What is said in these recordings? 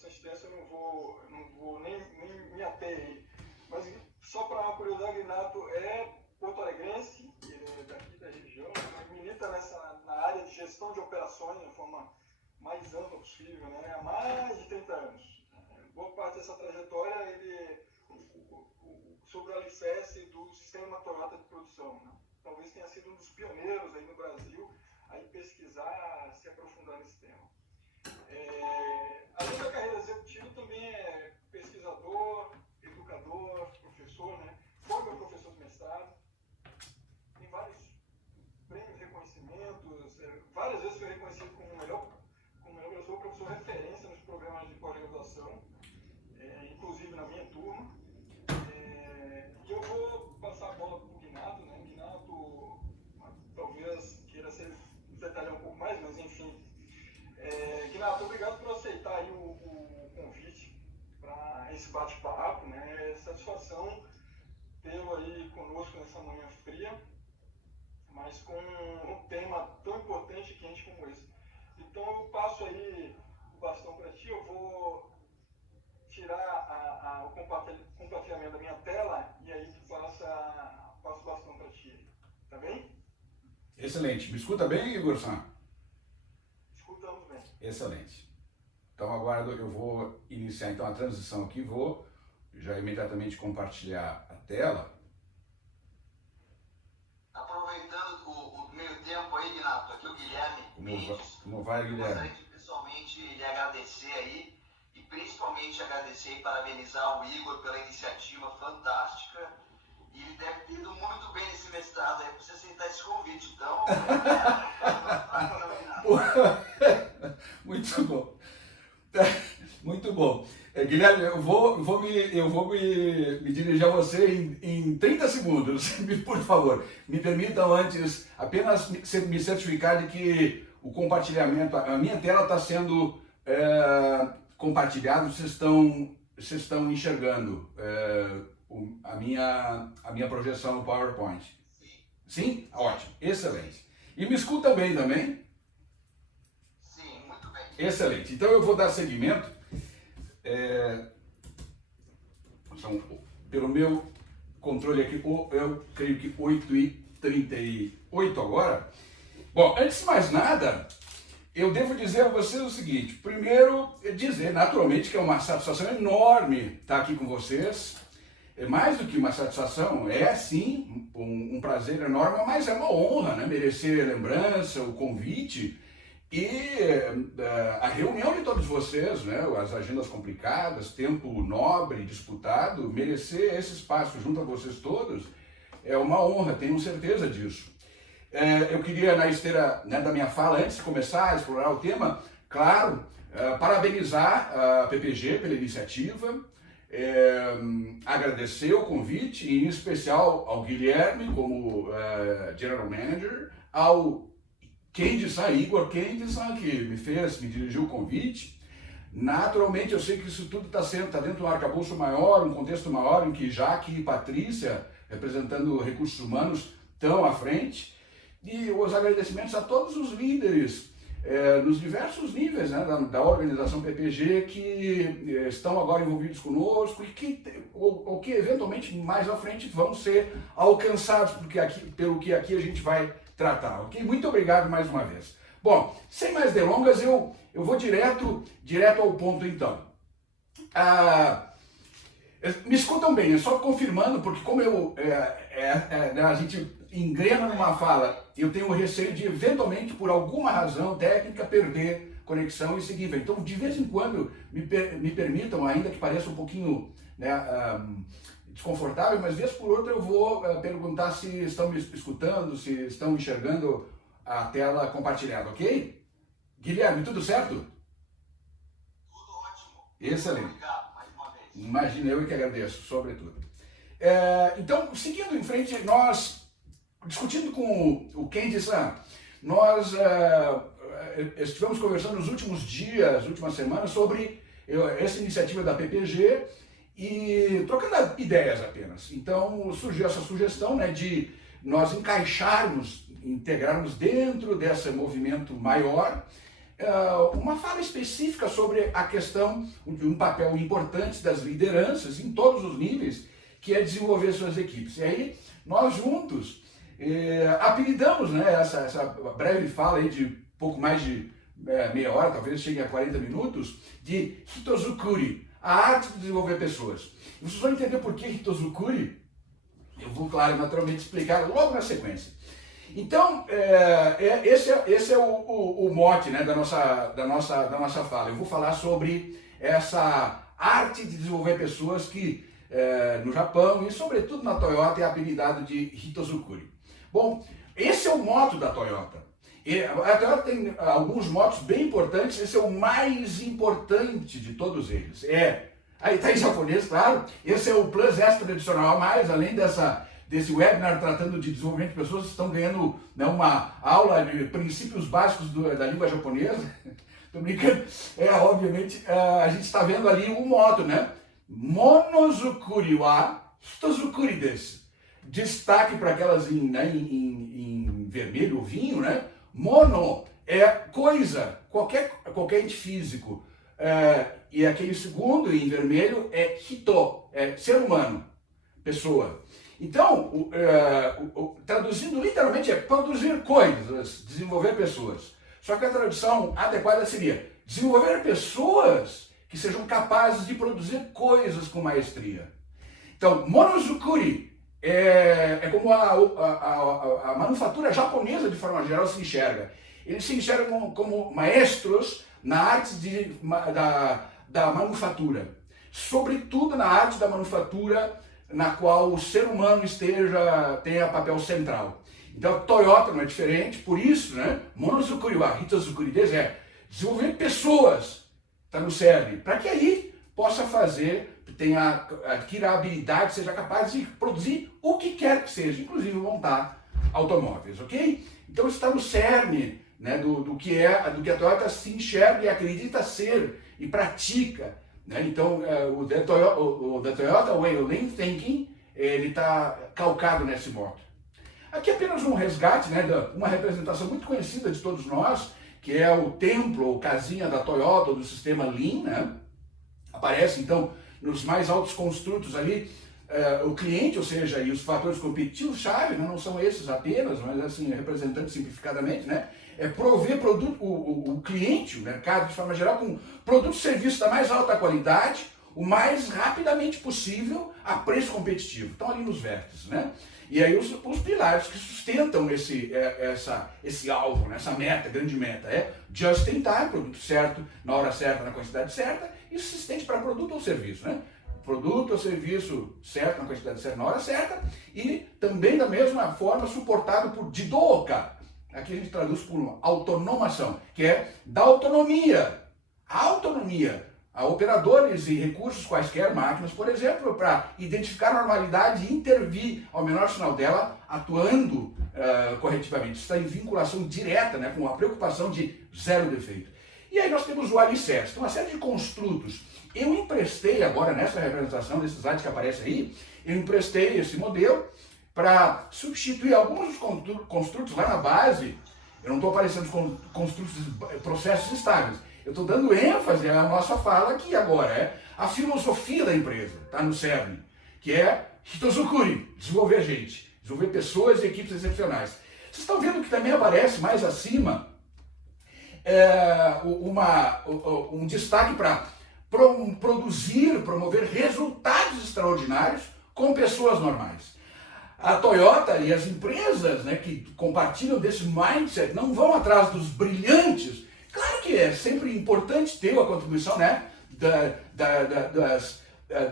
bastante extensa, eu não vou nem me ater aí. Mas só para uma curiosidade, Renato é porto-alegrense, ele é daqui da região, milita na área de gestão de operações de forma mais ampla possível, né? Há mais de 30 anos. Boa parte dessa trajetória, ele sobre o alicerce do sistema Toyota de produção, né? Talvez tenha sido um dos pioneiros aí no Brasil a pesquisar, se aprofundar nesse tema. Além da carreira executiva, também é pesquisador, educador, professor, né? Foi meu professor de mestrado, tem vários prêmios, reconhecimentos, várias vezes foi reconhecido como o melhor professor referência nos programas de pós-graduação, inclusive na minha turma. E eu vou passar a bola para o Guinato, né? Guinato talvez queira se detalhar um pouco mais, mas enfim. Guinato, obrigado por aceitar aí o convite para esse bate-papo, né? É satisfação tê-lo aí conosco nessa manhã fria, mas com um tema tão importante e quente como esse. Então eu passo aí o bastão para ti, eu vou tirar o compartilhamento da minha tela e aí tu passo o bastão para ti. Tá bem? Excelente. Me escuta bem, Igor-san? Escutamos bem. Excelente. Então aguardo, eu vou iniciar então a transição aqui, vou já imediatamente compartilhar a tela. Aproveitando o meio tempo aí, Guinato, aqui o Guilherme Mendes. Como vai, Guilherme? Gostaria de pessoalmente lhe agradecer aí e principalmente agradecer e parabenizar o Igor pela iniciativa fantástica. E ele deve ter ido muito bem nesse mestrado aí para você aceitar esse convite. Então, muito bom. Muito bom. Guilherme, eu vou me dirigir a você em 30 segundos, por favor. Me permitam antes apenas me certificar de que o compartilhamento, a minha tela está sendo compartilhada, vocês estão enxergando a minha projeção no PowerPoint. Sim? Ótimo, excelente. E me escutam bem também? Sim, muito bem. Excelente. Então eu vou dar seguimento. Pelo meu controle aqui, eu creio que 8h38 agora. Bom, antes de mais nada, eu devo dizer a vocês o seguinte. Primeiro, dizer naturalmente que é uma satisfação enorme estar aqui com vocês. É mais do que uma satisfação, é sim um prazer enorme, mas é uma honra, né? Merecer a lembrança, o convite. E a reunião de todos vocês, né, as agendas complicadas, tempo nobre, disputado, merecer esse espaço junto a vocês todos é uma honra, tenho certeza disso. Eu queria, na esteira, né, da minha fala, antes de começar a explorar o tema, claro, parabenizar a PPG pela iniciativa, agradecer o convite, e em especial ao Guilherme como General Manager, ao Kendi-san, Igor Kendi-san, que me dirigiu o convite. Naturalmente, eu sei que isso tudo está dentro de um arcabouço maior, um contexto maior, em que Jaque e Patrícia, representando recursos humanos, estão à frente. E os agradecimentos a todos os líderes, nos diversos níveis, né, da organização PPG, que estão agora envolvidos conosco e que eventualmente mais à frente vão ser alcançados pelo que aqui a gente vai tratar, ok? Muito obrigado mais uma vez. Bom, sem mais delongas, eu vou direto ao ponto então. Me escutam bem, só confirmando, porque como a gente engrena numa fala, eu tenho receio de eventualmente, por alguma razão técnica, perder conexão e seguir. Então, de vez em quando, me permitam, ainda que pareça um pouquinho, né, desconfortável, mas vez por outra eu vou perguntar se estão me escutando, se estão enxergando a tela compartilhada, ok? Guilherme, tudo certo? Tudo ótimo. Excelente. Obrigado mais uma vez. Imagina, eu que agradeço, sobretudo. Então, seguindo em frente, nós, discutindo com o Kendi-san, nós estivemos conversando nos últimos dias, últimas semanas, sobre essa iniciativa da PPG, e trocando ideias apenas. Então surgiu essa sugestão, né, de nós integrarmos dentro desse movimento maior uma fala específica sobre a questão de um papel importante das lideranças em todos os níveis, que é desenvolver suas equipes. E aí, nós juntos apelidamos, né, essa breve fala aí de pouco mais de meia hora, talvez chegue a 40 minutos, de Hitozukuri, a arte de desenvolver pessoas. Vocês vão entender por que Hitozukuri, eu vou, claro, naturalmente explicar logo na sequência. Então, esse é o mote, né, da nossa fala. Eu vou falar sobre essa arte de desenvolver pessoas que no Japão e sobretudo na Toyota é apelidado de Hitozukuri. Bom, esse é o moto da Toyota. A Toyota tem alguns motos bem importantes, esse é o mais importante de todos eles. Aí está em japonês, claro, esse é o Plus Extra adicional a mais, além desse webinar tratando de desenvolvimento de pessoas, estão ganhando, né, uma aula de princípios básicos da língua japonesa. Estou brincando. Obviamente, a gente está vendo ali o moto, né? Monozukuri wa Hitozukuri desu. Destaque para aquelas em vermelho, o vinho, né? Mono é coisa, qualquer ente físico. E aquele segundo, em vermelho, é hito, é ser humano, pessoa. Então, traduzindo literalmente, é produzir coisas, desenvolver pessoas. Só que a tradução adequada seria desenvolver pessoas que sejam capazes de produzir coisas com maestria. Então, Monozukuri é como a manufatura japonesa, de forma geral, se enxerga. Eles se enxergam como maestros na arte da manufatura. Sobretudo na arte da manufatura na qual o ser humano tenha papel central. Então, a Toyota não é diferente, por isso, né? Monozukuri wa Hitozukuri desu é desenvolver pessoas, está no cerne, para que aí possa adquira a habilidade, seja capaz de produzir o que quer que seja, inclusive montar automóveis, ok? Então, isso está no cerne, né, do que a Toyota se enxerga e acredita ser e pratica. Né? Então, o The Toyota Way of Lean Thinking, ele está calcado nesse modo. Aqui apenas um resgate, né, uma representação muito conhecida de todos nós, que é o templo ou casinha da Toyota, do sistema Lean, né? Aparece, então, nos mais altos construtos ali, o cliente, ou seja, e os fatores competitivos-chave, né? Não são esses apenas, mas assim, representando simplificadamente, né? É prover o cliente, o mercado de forma geral, com produtos e serviços da mais alta qualidade, o mais rapidamente possível, a preço competitivo. Estão ali nos vértices, né? E aí os pilares que sustentam esse alvo, né? Essa meta, grande meta, é just in time, produto certo, na hora certa, na quantidade certa, e assistente para produto ou serviço, né? Produto ou serviço certo, na quantidade certa, na hora certa, e também da mesma forma suportado por Jidoka. Aqui a gente traduz por autonomação, que é da autonomia. A autonomia a operadores e recursos quaisquer, máquinas, por exemplo, para identificar a normalidade e intervir ao menor sinal dela, atuando corretivamente. Isso está em vinculação direta, né, com a preocupação de zero defeito. E aí nós temos o alicerce, uma série de construtos. Eu emprestei agora, nessa representação desse slide que aparece aí, eu emprestei esse modelo para substituir alguns dos construtos lá na base. Eu não estou aparecendo com construtos de processos estáveis. Eu estou dando ênfase à nossa fala aqui agora, a filosofia da empresa, está no cerne, que é Hitozukuri, desenvolver gente, desenvolver pessoas e equipes excepcionais. Vocês estão vendo que também aparece mais acima um destaque para promover resultados extraordinários com pessoas normais. A Toyota e as empresas, né, que compartilham desse mindset não vão atrás dos brilhantes. Claro que é sempre importante ter a contribuição, né,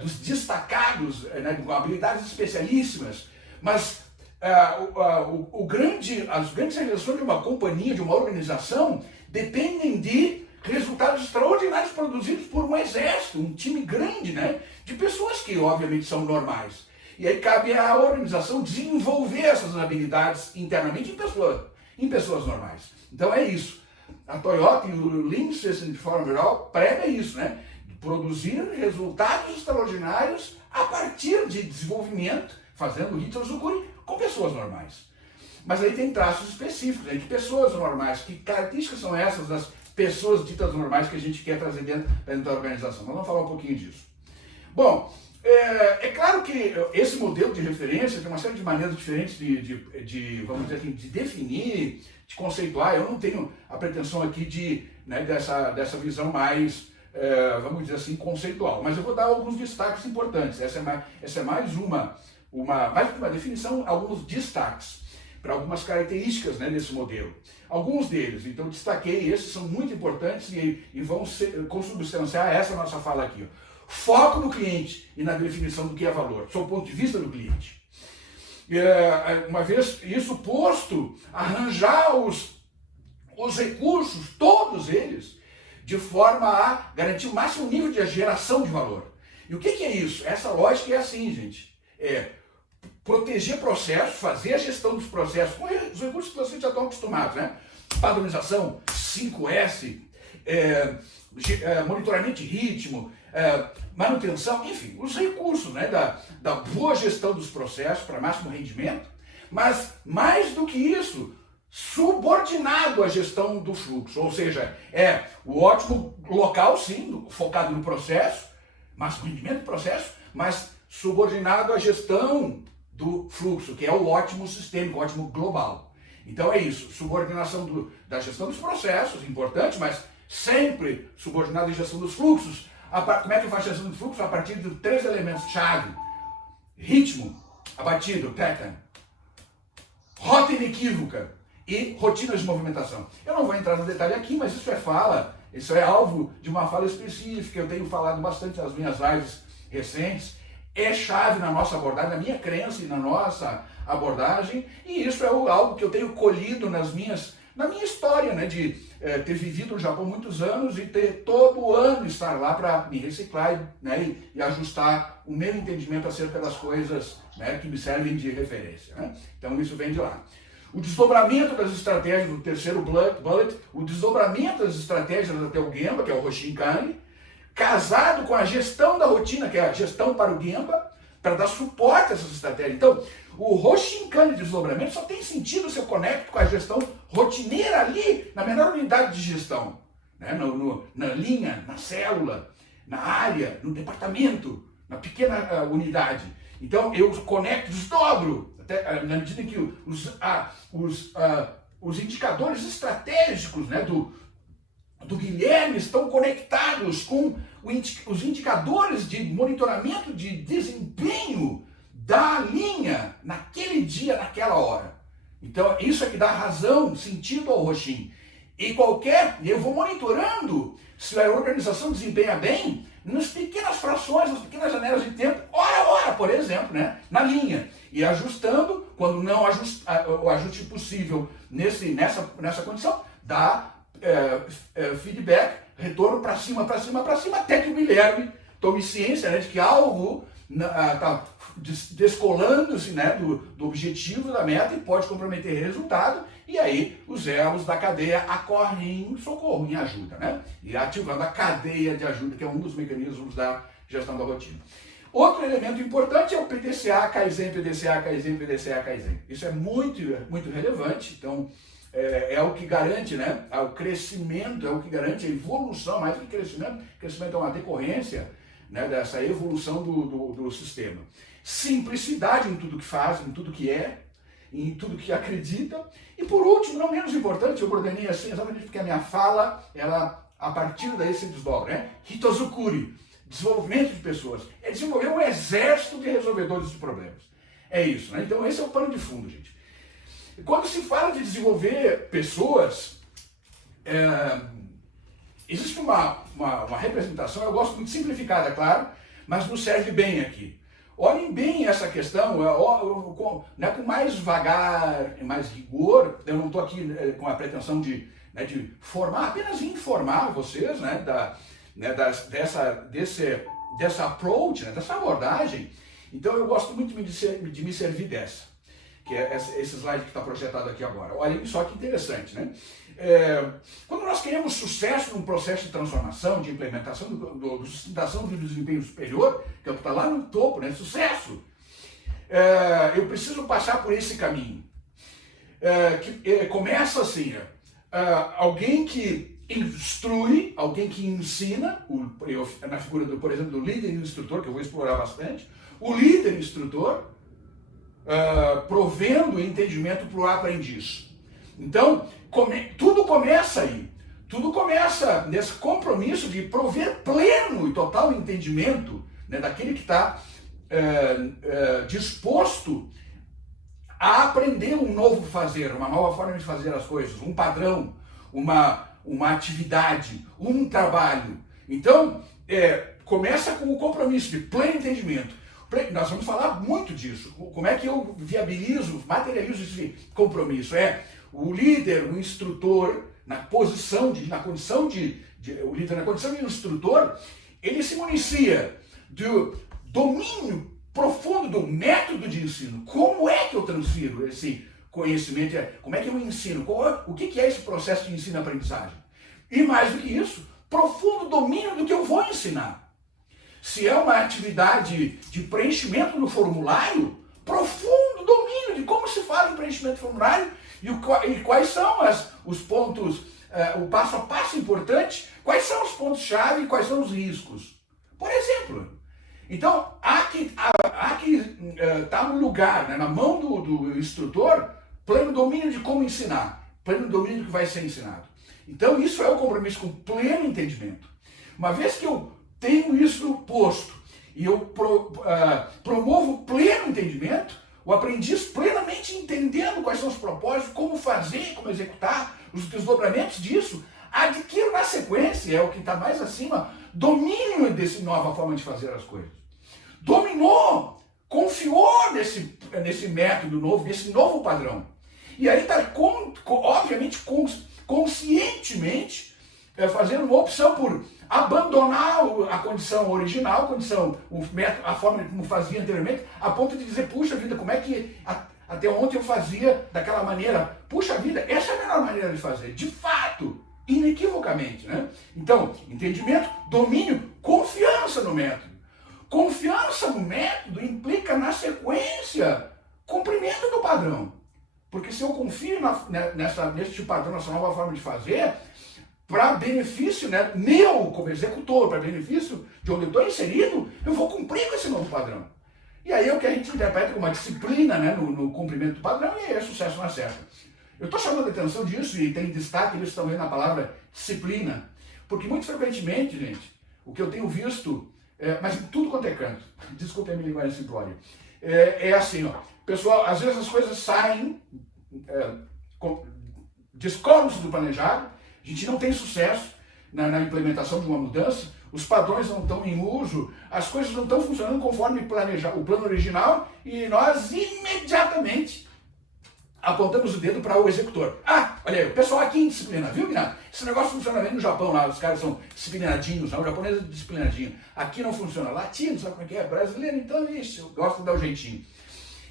dos destacados, né, com habilidades especialíssimas, mas as grandes realizações de uma companhia, de uma organização, dependem de resultados extraordinários produzidos por um exército, um time grande, né, de pessoas que obviamente são normais. E aí cabe à organização desenvolver essas habilidades internamente em pessoas normais. Então é isso. A Toyota e o Lean System de forma geral prega isso, né? Produzir resultados extraordinários a partir de desenvolvimento, fazendo Hitozukuri com pessoas normais. Mas aí tem traços específicos, né? Que pessoas normais, que características são essas das pessoas ditas normais que a gente quer trazer dentro da organização. Nós vamos falar um pouquinho disso. Bom, é claro que esse modelo de referência tem uma série de maneiras diferentes vamos dizer assim, de definir, de conceituar. Eu não tenho a pretensão aqui dessa visão mais, vamos dizer assim, conceitual. Mas eu vou dar alguns destaques importantes. Essa é mais uma definição, alguns destaques para algumas características, né, desse modelo. Alguns deles, então destaquei, esses são muito importantes e vão consubstanciar essa nossa fala aqui. Ó. Foco no cliente e na definição do que é valor, sob o ponto de vista do cliente. Uma vez isso posto, arranjar os recursos, todos eles, de forma a garantir o máximo nível de geração de valor. E o que é isso? Essa lógica é assim, gente. Proteger processos, fazer a gestão dos processos, com os recursos que vocês já estão acostumados, né? Padronização, 5S, monitoramento de ritmo, manutenção, enfim, os recursos, né, da boa gestão dos processos para máximo rendimento, mas mais do que isso, subordinado à gestão do fluxo, ou seja, o ótimo local, sim, focado no processo, máximo rendimento do processo, mas subordinado à gestão do fluxo, que é o ótimo sistêmico, o ótimo global. Então é isso, subordinação da gestão dos processos, importante, mas sempre subordinado à gestão dos fluxos. Como é que eu faço a gestão do fluxo? A partir de 3 elementos-chave. Ritmo, abatido, pattern. Rota inequívoca e rotinas de movimentação. Eu não vou entrar no detalhe aqui, mas isso é alvo de uma fala específica. Eu tenho falado bastante nas minhas lives recentes. É chave na nossa abordagem, na minha crença e na nossa abordagem. E isso é algo que eu tenho colhido na minha história, né, de ter vivido no Japão muitos anos e ter todo ano estar lá para me reciclar, né, e ajustar o meu entendimento acerca das coisas, né, que me servem de referência. Né? Então isso vem de lá. O desdobramento das estratégias do terceiro bullet, o desdobramento das estratégias até o Gemba, que é o Hoshinkanri, casado com a gestão da rotina, que é a gestão para o Gemba, para dar suporte a essas estratégias. Então, o Hoshinkanri de desdobramento só tem sentido se eu conecto com a gestão rotineira ali, na menor unidade de gestão. Né? Na linha, na célula, na área, no departamento, na pequena unidade. Então, eu conecto, desdobro, até, na medida em que os indicadores estratégicos, né, do Guilherme estão conectados com os indicadores de monitoramento de desempenho da linha naquele dia, naquela hora. Então, isso é que dá razão, sentido ao Hoshin. Eu vou monitorando se a organização desempenha bem nas pequenas frações, nas pequenas janelas de tempo, hora a hora, por exemplo, né, na linha. E ajustando, quando não o ajuste possível nessa condição, dá feedback, retorno para cima, até que o Guilherme tome ciência, né, de que algo está descolando-se, né, do objetivo da meta e pode comprometer resultado, e aí os elos da cadeia acorrem em socorro, em ajuda, né, e ativando a cadeia de ajuda, que é um dos mecanismos da gestão da rotina. Outro elemento importante é o PDCA, Kaizen, PDCA, Kaizen, PDCA, Kaizen. Isso é muito, muito relevante, então é o que garante, né, o crescimento, é o que garante a evolução, mais do que crescimento. Crescimento é uma decorrência, né, dessa evolução do sistema. Simplicidade em tudo que faz, em tudo que é, em tudo que acredita. E por último, não menos importante, eu ordenei assim exatamente porque a minha fala, ela a partir daí se desdobra, né? Hitozukuri, desenvolvimento de pessoas. É desenvolver um exército de resolvedores de problemas. É isso, né? Então esse é o pano de fundo, gente. Quando se fala de desenvolver pessoas, existe uma representação, eu gosto muito simplificada, claro, mas nos serve bem aqui. Olhem bem essa questão, né, com mais vagar, mais rigor. Eu não estou aqui com a pretensão de formar, apenas informar vocês, né, dessa approach, né, dessa abordagem. Então eu gosto muito de me servir dessa, que é esse slide que está projetado aqui agora. Olhem só que interessante, né? Quando nós queremos sucesso num processo de transformação, de implementação, de sustentação do desempenho superior, que está lá no topo, né? Sucesso, eu preciso passar por esse caminho. Que começa assim, alguém que instrui, alguém que ensina, na figura, por exemplo, do líder instrutor, que eu vou explorar bastante, o líder instrutor, provendo entendimento para o aprendiz. Então, tudo começa aí. Tudo começa nesse compromisso de prover pleno e total entendimento, né, daquele que está disposto a aprender um novo fazer, uma nova forma de fazer as coisas, um padrão, uma atividade, um trabalho. Então, começa com o compromisso de pleno entendimento. Nós vamos falar muito disso. Como é que eu viabilizo, materializo esse compromisso? O líder, o instrutor, na condição de instrutor, ele se municia do domínio profundo do método de ensino. Como é que eu transfiro esse conhecimento? Como é que eu ensino? O que é esse processo de ensino-aprendizagem? E mais do que isso, profundo domínio do que eu vou ensinar. Se é uma atividade de preenchimento no formulário, profundo domínio de como se faz o preenchimento do formulário e quais são os pontos, o passo a passo importante, quais são os pontos-chave e quais são os riscos. Por exemplo, então, há que estar no lugar, né, na mão do instrutor, pleno domínio de como ensinar, pleno domínio do que vai ser ensinado. Então, isso é o compromisso com pleno entendimento. Uma vez que eu tenho isso posto e eu promovo pleno entendimento, o aprendiz plenamente entendendo quais são os propósitos, como fazer, como executar, os desdobramentos disso, adquiro na sequência, é o que está mais acima, domínio dessa nova forma de fazer as coisas. Dominou, confiou nesse método novo, nesse novo padrão. E aí está, obviamente, conscientemente, fazendo uma opção por abandonar a condição original, a forma como fazia anteriormente, a ponto de dizer, puxa vida, como é que até ontem eu fazia daquela maneira? Puxa vida, essa é a melhor maneira de fazer, de fato, inequivocamente, né? Então, entendimento, domínio, confiança no método. Confiança no método implica, na sequência, cumprimento do padrão. Porque se eu confio neste padrão, nessa nova forma de fazer, para benefício, né, meu como executor, para benefício de onde eu estou inserido, eu vou cumprir com esse novo padrão. E aí é o que a gente interpreta como uma disciplina, né, no cumprimento do padrão, e aí é sucesso na certa. Eu estou chamando a atenção disso, e tem destaque eles também na palavra disciplina, porque muito frequentemente, gente, o que eu tenho visto, mas em tudo quanto é canto, desculpe a minha linguagem simplória, é assim, ó, pessoal, às vezes as coisas saem, descolam-se do planejado, a gente não tem sucesso na implementação de uma mudança, os padrões não estão em uso, as coisas não estão funcionando conforme o plano original, e nós imediatamente apontamos o dedo para o executor. Olha aí, o pessoal aqui em disciplina, viu, Guilherme? Esse negócio funciona bem no Japão, lá os caras são disciplinadinhos, o japonês é disciplinadinho. Aqui não funciona, latino, sabe como é que é? Brasileiro, então isso, eu gosto de dar o jeitinho.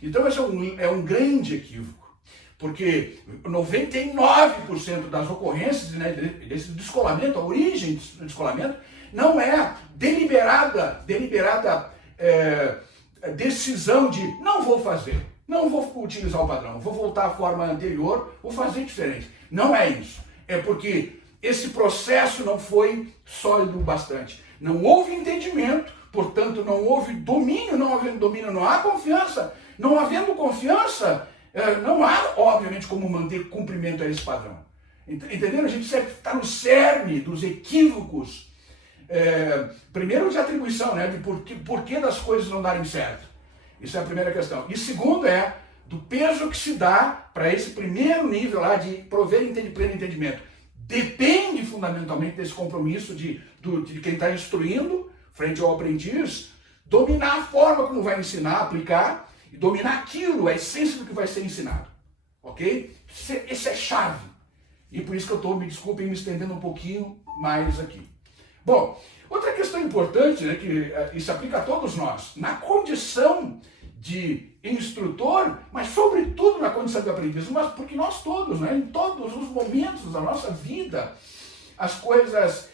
Então esse é um grande equívoco, porque 99% das ocorrências, né, desse descolamento, a origem do descolamento, não é deliberada decisão de não vou fazer. Não vou utilizar o padrão, vou voltar à forma anterior, vou fazer diferente. Não é isso. É porque esse processo não foi sólido o bastante. Não houve entendimento, portanto não houve domínio. Não havendo domínio, não há confiança. Não havendo confiança, não há, obviamente, como manter cumprimento a esse padrão. Entenderam? A gente sempre está no cerne dos equívocos. Primeiro de atribuição, né, de por que das coisas não darem certo. Isso é a primeira questão. E segundo do peso que se dá para esse primeiro nível lá de prover pleno entendimento. Depende fundamentalmente desse compromisso de quem está instruindo, frente ao aprendiz, dominar a forma como vai ensinar, aplicar, e dominar aquilo, a essência do que vai ser ensinado. Ok? Esse é chave. E por isso que eu estou, me desculpem, me estendendo um pouquinho mais aqui. Bom, outra questão importante, né, que isso aplica a todos nós, na condição de instrutor, mas sobretudo na condição de aprendiz, mas porque nós todos, né, em todos os momentos da nossa vida, as coisas,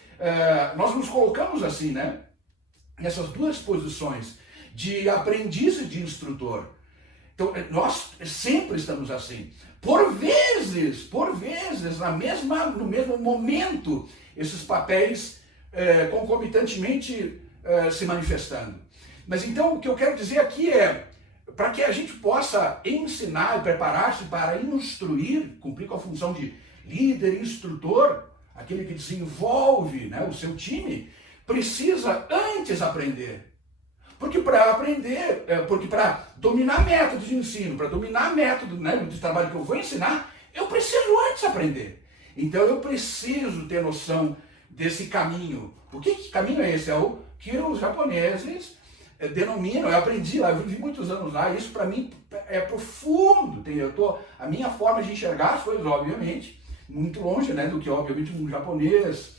nós nos colocamos assim, né, nessas duas posições, de aprendiz e de instrutor. Então, nós sempre estamos assim. Por vezes, no mesmo momento, esses papéis concomitantemente se manifestando. Mas então o que eu quero dizer aqui é, para que a gente possa ensinar e preparar-se para instruir, cumprir com a função de líder, instrutor, aquele que desenvolve, né, o seu time, precisa antes aprender. Porque para aprender, porque para dominar método de ensino, para dominar método, né, de trabalho que eu vou ensinar, eu preciso antes aprender. Então eu preciso ter noção desse caminho. O que caminho é esse? É o que os japoneses denominam, eu aprendi lá, eu vivi muitos anos lá, isso para mim é profundo. A minha forma de enxergar as coisas, obviamente, muito longe, né, do que obviamente um japonês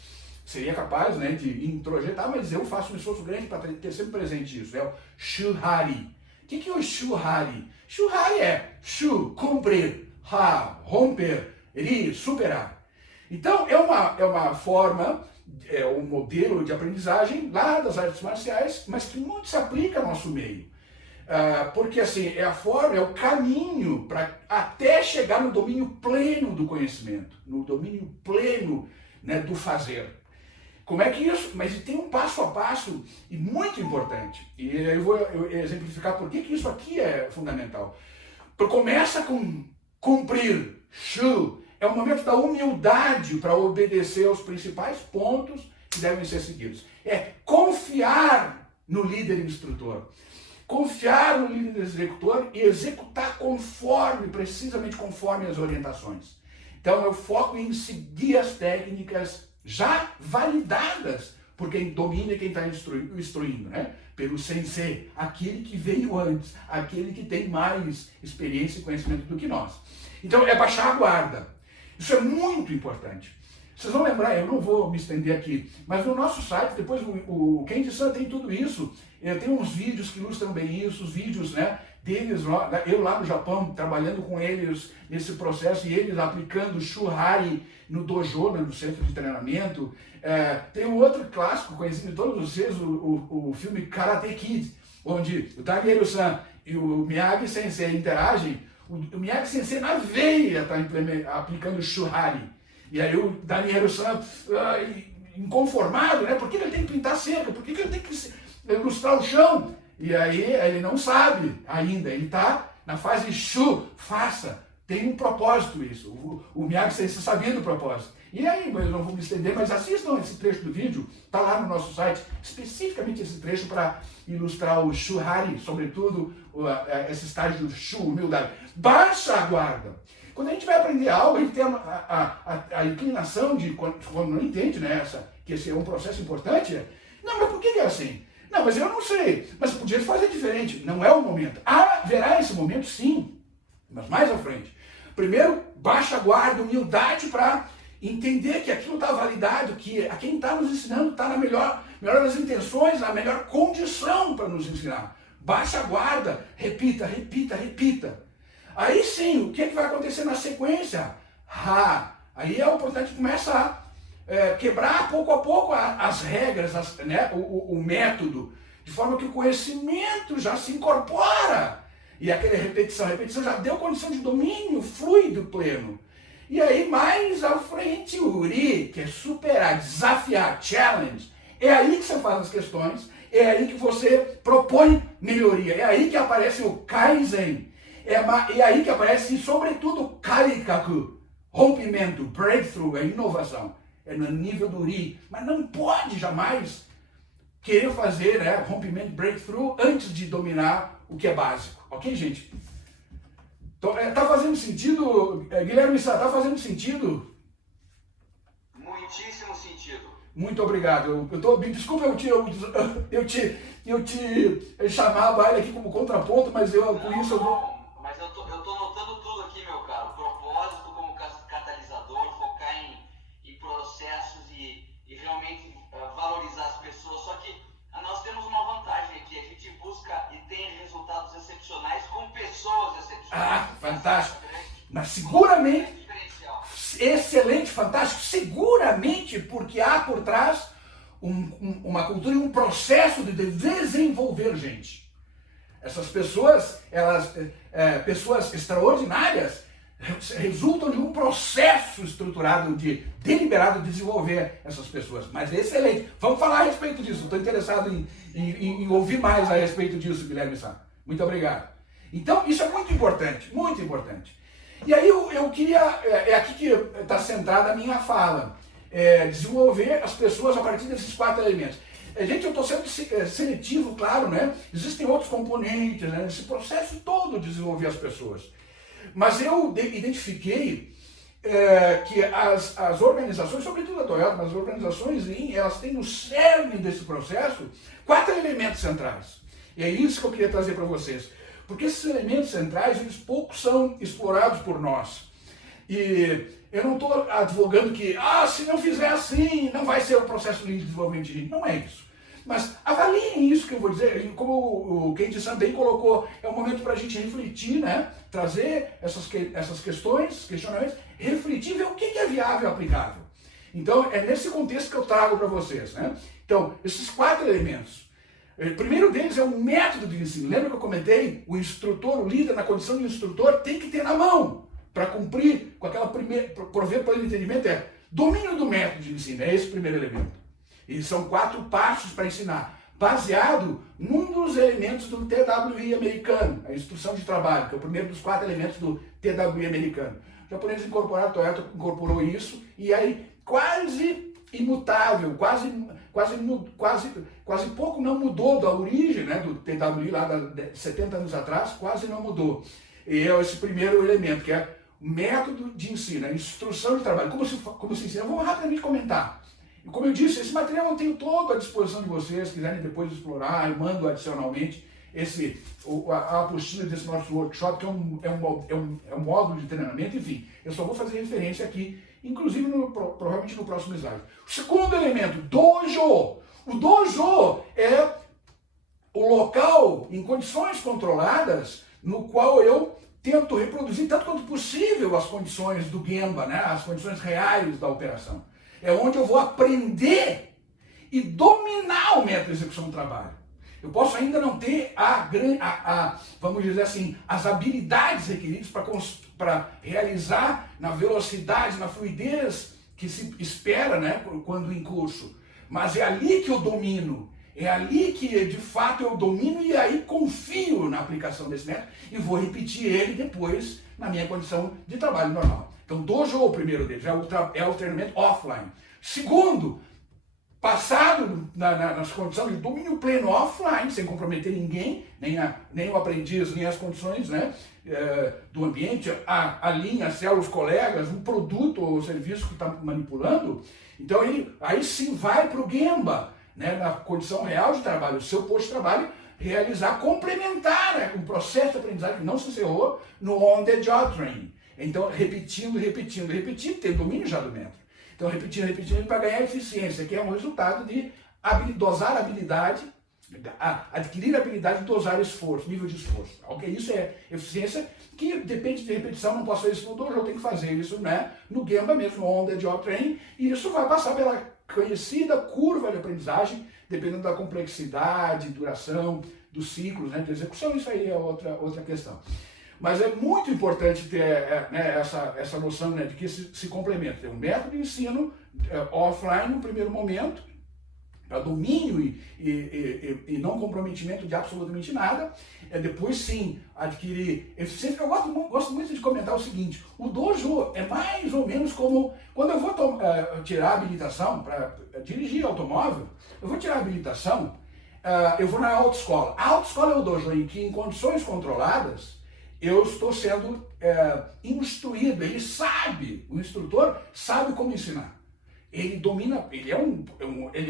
seria capaz, né, de introjetar, mas eu faço um esforço grande para ter sempre presente isso. É o shuhari. O que é o shuhari? Shuhari é shu, cumprir, ha, romper, ri, superar. Então é uma forma, é um modelo de aprendizagem lá das artes marciais, mas que muito se aplica ao nosso meio. Porque assim, é a forma, é o caminho para até chegar no domínio pleno do conhecimento, no domínio pleno, né, do fazer. Como é que isso? Mas tem um passo a passo e muito importante. E eu vou exemplificar por que isso aqui é fundamental. Começa com cumprir, shu, é o momento da humildade para obedecer aos principais pontos que devem ser seguidos. É confiar no líder instrutor. Confiar no líder executor e executar precisamente conforme as orientações. Então eu foco em seguir as técnicas já validadas por quem domina e quem está instruindo, né? Pelo sensei, aquele que veio antes, aquele que tem mais experiência e conhecimento do que nós. Então é baixar a guarda. Isso é muito importante. Vocês vão lembrar, eu não vou me estender aqui, mas no nosso site, depois o Kendi-san tem tudo isso. Tem uns vídeos que ilustram bem isso, os vídeos, né, deles, eu lá no Japão, trabalhando com eles nesse processo, e eles aplicando o Shuhari no dojo, né, no centro de treinamento. Tem um outro clássico, conhecido de todos vocês, o filme Karate Kid, onde o Takeru-san e o Miyagi-sensei interagem. O Miyagi-sensei na veia está aplicando o Shuhari. E aí o Daniel-san, inconformado, né? Por que ele tem que pintar cerca? Por que ele tem que ilustrar o chão? E aí ele não sabe ainda, ele está na fase Shu, faça. Tem um propósito isso. O Miyagi-sensei sabia do propósito. E aí, eu não vou me estender, mas assistam esse trecho do vídeo, está lá no nosso site, especificamente esse trecho para ilustrar o Shuhari, sobretudo esse estágio do Shu, humildade. Baixa a guarda. Quando a gente vai aprender algo, a gente tem a inclinação de, quando não entende, né, que esse é um processo importante, não, mas por que é assim? Não, mas eu não sei, mas podia fazer diferente, não é o momento. Haverá esse momento sim, mas mais à frente. Primeiro, baixa a guarda, humildade para entender que aquilo está validado, que a quem está nos ensinando está na melhor das intenções, na melhor condição para nos ensinar. Baixa a guarda, repita, repita, repita. Aí sim, o que vai acontecer na sequência? Aí é importante começar a quebrar pouco a pouco as regras, né, o método, de forma que o conhecimento já se incorpora. E aquela repetição já deu condição de domínio fluido pleno. E aí mais à frente o Uri, que é superar, desafiar, challenge, é aí que você faz as questões, é aí que você propõe melhoria, é aí que aparece o Kaizen, é aí que aparece, sobretudo, o Karikaku, rompimento, breakthrough, é inovação. É no nível do Uri. Mas não pode jamais querer fazer, né, rompimento, breakthrough, antes de dominar o que é básico. Ok, gente? Então, tá fazendo sentido, Guilherme Sá, tá fazendo sentido? Muitíssimo sentido. Muito obrigado. Me desculpa eu te chamava ele aqui como contraponto, mas com isso eu vou... Mas eu tô notando tudo aqui, meu caro. Propósito como catalisador, focar em processos e realmente valorizar as pessoas. Só que nós temos uma vantagem aqui. A gente busca e tem resultados excepcionais com pessoas excepcionais. Fantástico. Mas seguramente... Excelente, fantástico. Seguramente porque há por trás uma cultura e um processo de desenvolver gente. Essas pessoas, pessoas extraordinárias, resultam de um processo estruturado, deliberado de desenvolver essas pessoas. Mas é excelente. Vamos falar a respeito disso. Estou interessado em ouvir mais a respeito disso, Guilherme Sá. Muito obrigado. Então, isso é muito importante, muito importante. E aí eu queria, é aqui que está centrada a minha fala, desenvolver as pessoas a partir desses 4 elementos. Gente, eu estou sendo seletivo, claro, né? Existem outros componentes, né? Nesse processo todo de desenvolver as pessoas. Mas eu identifiquei que as organizações, sobretudo a Toyota, mas as organizações, elas têm no cerne desse processo 4 elementos centrais. E é isso que eu queria trazer para vocês. Porque esses elementos centrais, eles poucos são explorados por nós. E eu não estou advogando que, se não fizer assim, não vai ser o processo de desenvolvimento de gente. Não é isso. Mas avaliem isso que eu vou dizer, como o Kendi San bem colocou, é um momento para a gente refletir, né? Trazer essas questões, questionamentos, refletir e ver o que é viável e aplicável. Então, é nesse contexto que eu trago para vocês, né? Então, esses 4 elementos. O primeiro deles é o método de ensino. Lembra que eu comentei? O instrutor, o líder, na condição de instrutor, tem que ter na mão para cumprir com aquela prover pleno entendimento, domínio do método de ensino. É esse o primeiro elemento. E são 4 passos para ensinar, baseado num dos elementos do TWI americano, a instrução de trabalho, que é o primeiro dos 4 elementos do TWI americano. Os japoneses incorporaram, a Toyota incorporou isso, e aí quase imutável, quase pouco não mudou da origem, né, do TWI lá de 70 anos atrás, quase não mudou. E é esse primeiro elemento, que é o método de ensino, a instrução de trabalho. Como se ensina? Eu vou rapidamente comentar. E como eu disse, esse material eu tenho todo à disposição de vocês, se quiserem depois explorar, eu mando adicionalmente a apostila desse nosso workshop, que é um módulo de treinamento, enfim, eu só vou fazer referência aqui, inclusive provavelmente no próximo slide. O segundo elemento, dojo. O dojo é o local em condições controladas no qual eu tento reproduzir tanto quanto possível as condições do Gemba, né? As condições reais da operação. É onde eu vou aprender e dominar o método de execução do trabalho. Eu posso ainda não ter vamos dizer assim, as habilidades requeridas para realizar na velocidade, na fluidez que se espera, né, quando em curso. Mas é ali que eu domino, é ali que de fato eu domino e aí confio na aplicação desse método e vou repetir ele depois na minha condição de trabalho normal. Então, dojo é o primeiro deles, é o treinamento offline. Segundo, passado nas condições de domínio pleno offline, sem comprometer ninguém, nem o aprendiz, nem as condições, né, do ambiente, a linha, a célula, os colegas, um produto ou serviço que está manipulando, então aí sim vai para o Gemba, né, na condição real de trabalho, o seu posto de trabalho, realizar, complementar, né, um processo de aprendizagem que não se encerrou no on-the-job training. Então, repetindo, tem domínio já do método. Então, repetindo para ganhar eficiência, que é um resultado de dosar habilidade, adquirir habilidade de dosar esforço, nível de esforço. Ok? Isso é eficiência que depende de repetição, não posso fazer isso no dojo, eu tenho que fazer isso, né, no Gemba mesmo, no on-the-job training, e isso vai passar pela conhecida curva de aprendizagem, dependendo da complexidade, duração dos ciclos, né, de execução, isso aí é outra questão. Mas é muito importante ter né, essa noção, né, de que se complementa. Tem um método de ensino offline no primeiro momento, para domínio e não comprometimento de absolutamente nada. Depois sim, adquirir eficiência. Eu gosto muito de comentar o seguinte, o dojo é mais ou menos como quando eu vou tirar a habilitação para dirigir automóvel, eu vou tirar a habilitação, eu vou na autoescola. A autoescola é o dojo em que, em condições controladas, eu estou sendo instruído, o instrutor sabe como ensinar. Ele domina, ele é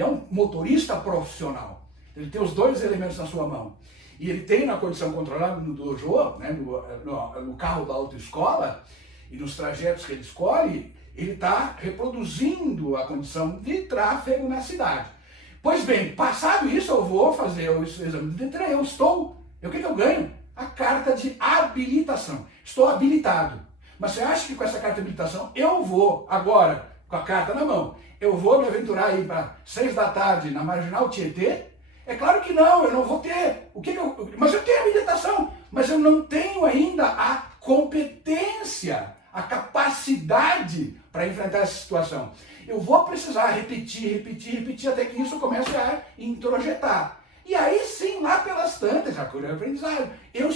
um motorista profissional. Ele tem os 2 elementos na sua mão. E ele tem na condição controlada no dojo, né, no carro da autoescola, e nos trajetos que ele escolhe, ele está reproduzindo a condição de tráfego na cidade. Pois bem, passado isso, eu vou fazer o exame de treino, o que eu ganho? A carta de habilitação. Estou habilitado. Mas você acha que com essa carta de habilitação eu vou, agora, com a carta na mão, eu vou me aventurar aí para 6 da tarde na Marginal Tietê? É claro que não, eu não vou ter. Mas eu tenho habilitação, mas eu não tenho ainda a competência, a capacidade para enfrentar essa situação. Eu vou precisar repetir, até que isso comece a introjetar. E aí sim, lá pelas tantas, já curei o aprendizado. Eu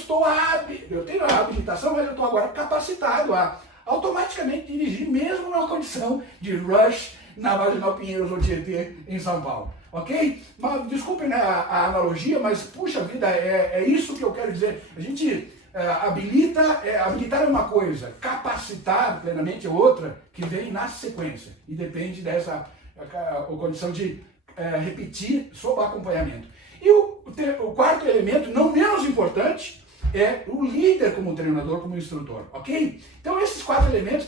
tenho a habilitação, mas eu estou agora capacitado a automaticamente dirigir, mesmo numa condição de rush na Marginal Pinheiros ou Tietê, em São Paulo. Ok? Mas, desculpem, né, a analogia, mas puxa vida, é isso que eu quero dizer. A gente habilitar é uma coisa, capacitar plenamente é outra, que vem na sequência. E depende dessa condição de repetir sob acompanhamento. E o quarto elemento, não menos importante, é o líder como treinador, como instrutor, ok? Então esses 4 elementos,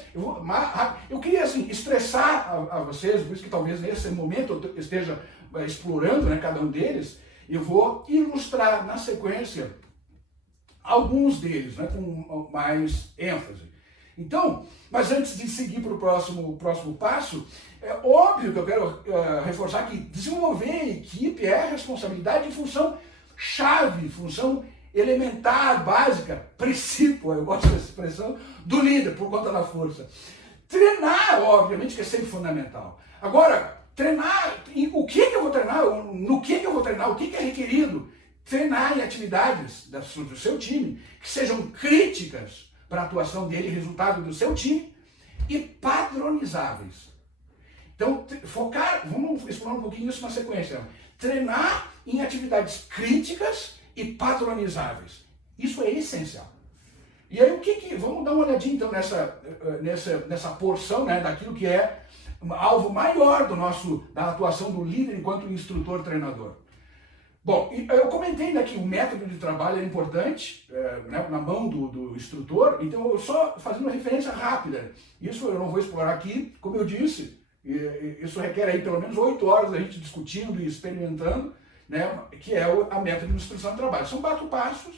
eu queria assim, estressar a vocês, por isso que talvez nesse momento eu esteja explorando, né, cada um deles, eu vou ilustrar na sequência alguns deles, né, com mais ênfase. Então, mas antes de seguir para o próximo passo, é óbvio que eu quero reforçar que desenvolver equipe é responsabilidade e função chave, função elementar, básica, princípio, eu gosto dessa expressão, do líder, por conta da força. Treinar, obviamente, que é sempre fundamental. Agora, treinar, o que eu vou treinar, no que eu vou treinar, o que é requerido? Treinar em atividades do seu time que sejam críticas para a atuação dele e resultado do seu time e padronizáveis. Então, vamos explorar um pouquinho isso na sequência. Treinar em atividades críticas e padronizáveis. Isso é essencial. E aí, vamos dar uma olhadinha então nessa porção, né, daquilo que é um alvo maior da atuação do líder enquanto instrutor-treinador. Bom, eu comentei aqui que o método de trabalho é importante, né, na mão do instrutor, então eu só fazendo uma referência rápida. Isso eu não vou explorar aqui, como eu disse, isso requer aí pelo menos 8 horas da gente discutindo e experimentando, né, que é a método de instrução de trabalho. São 4 passos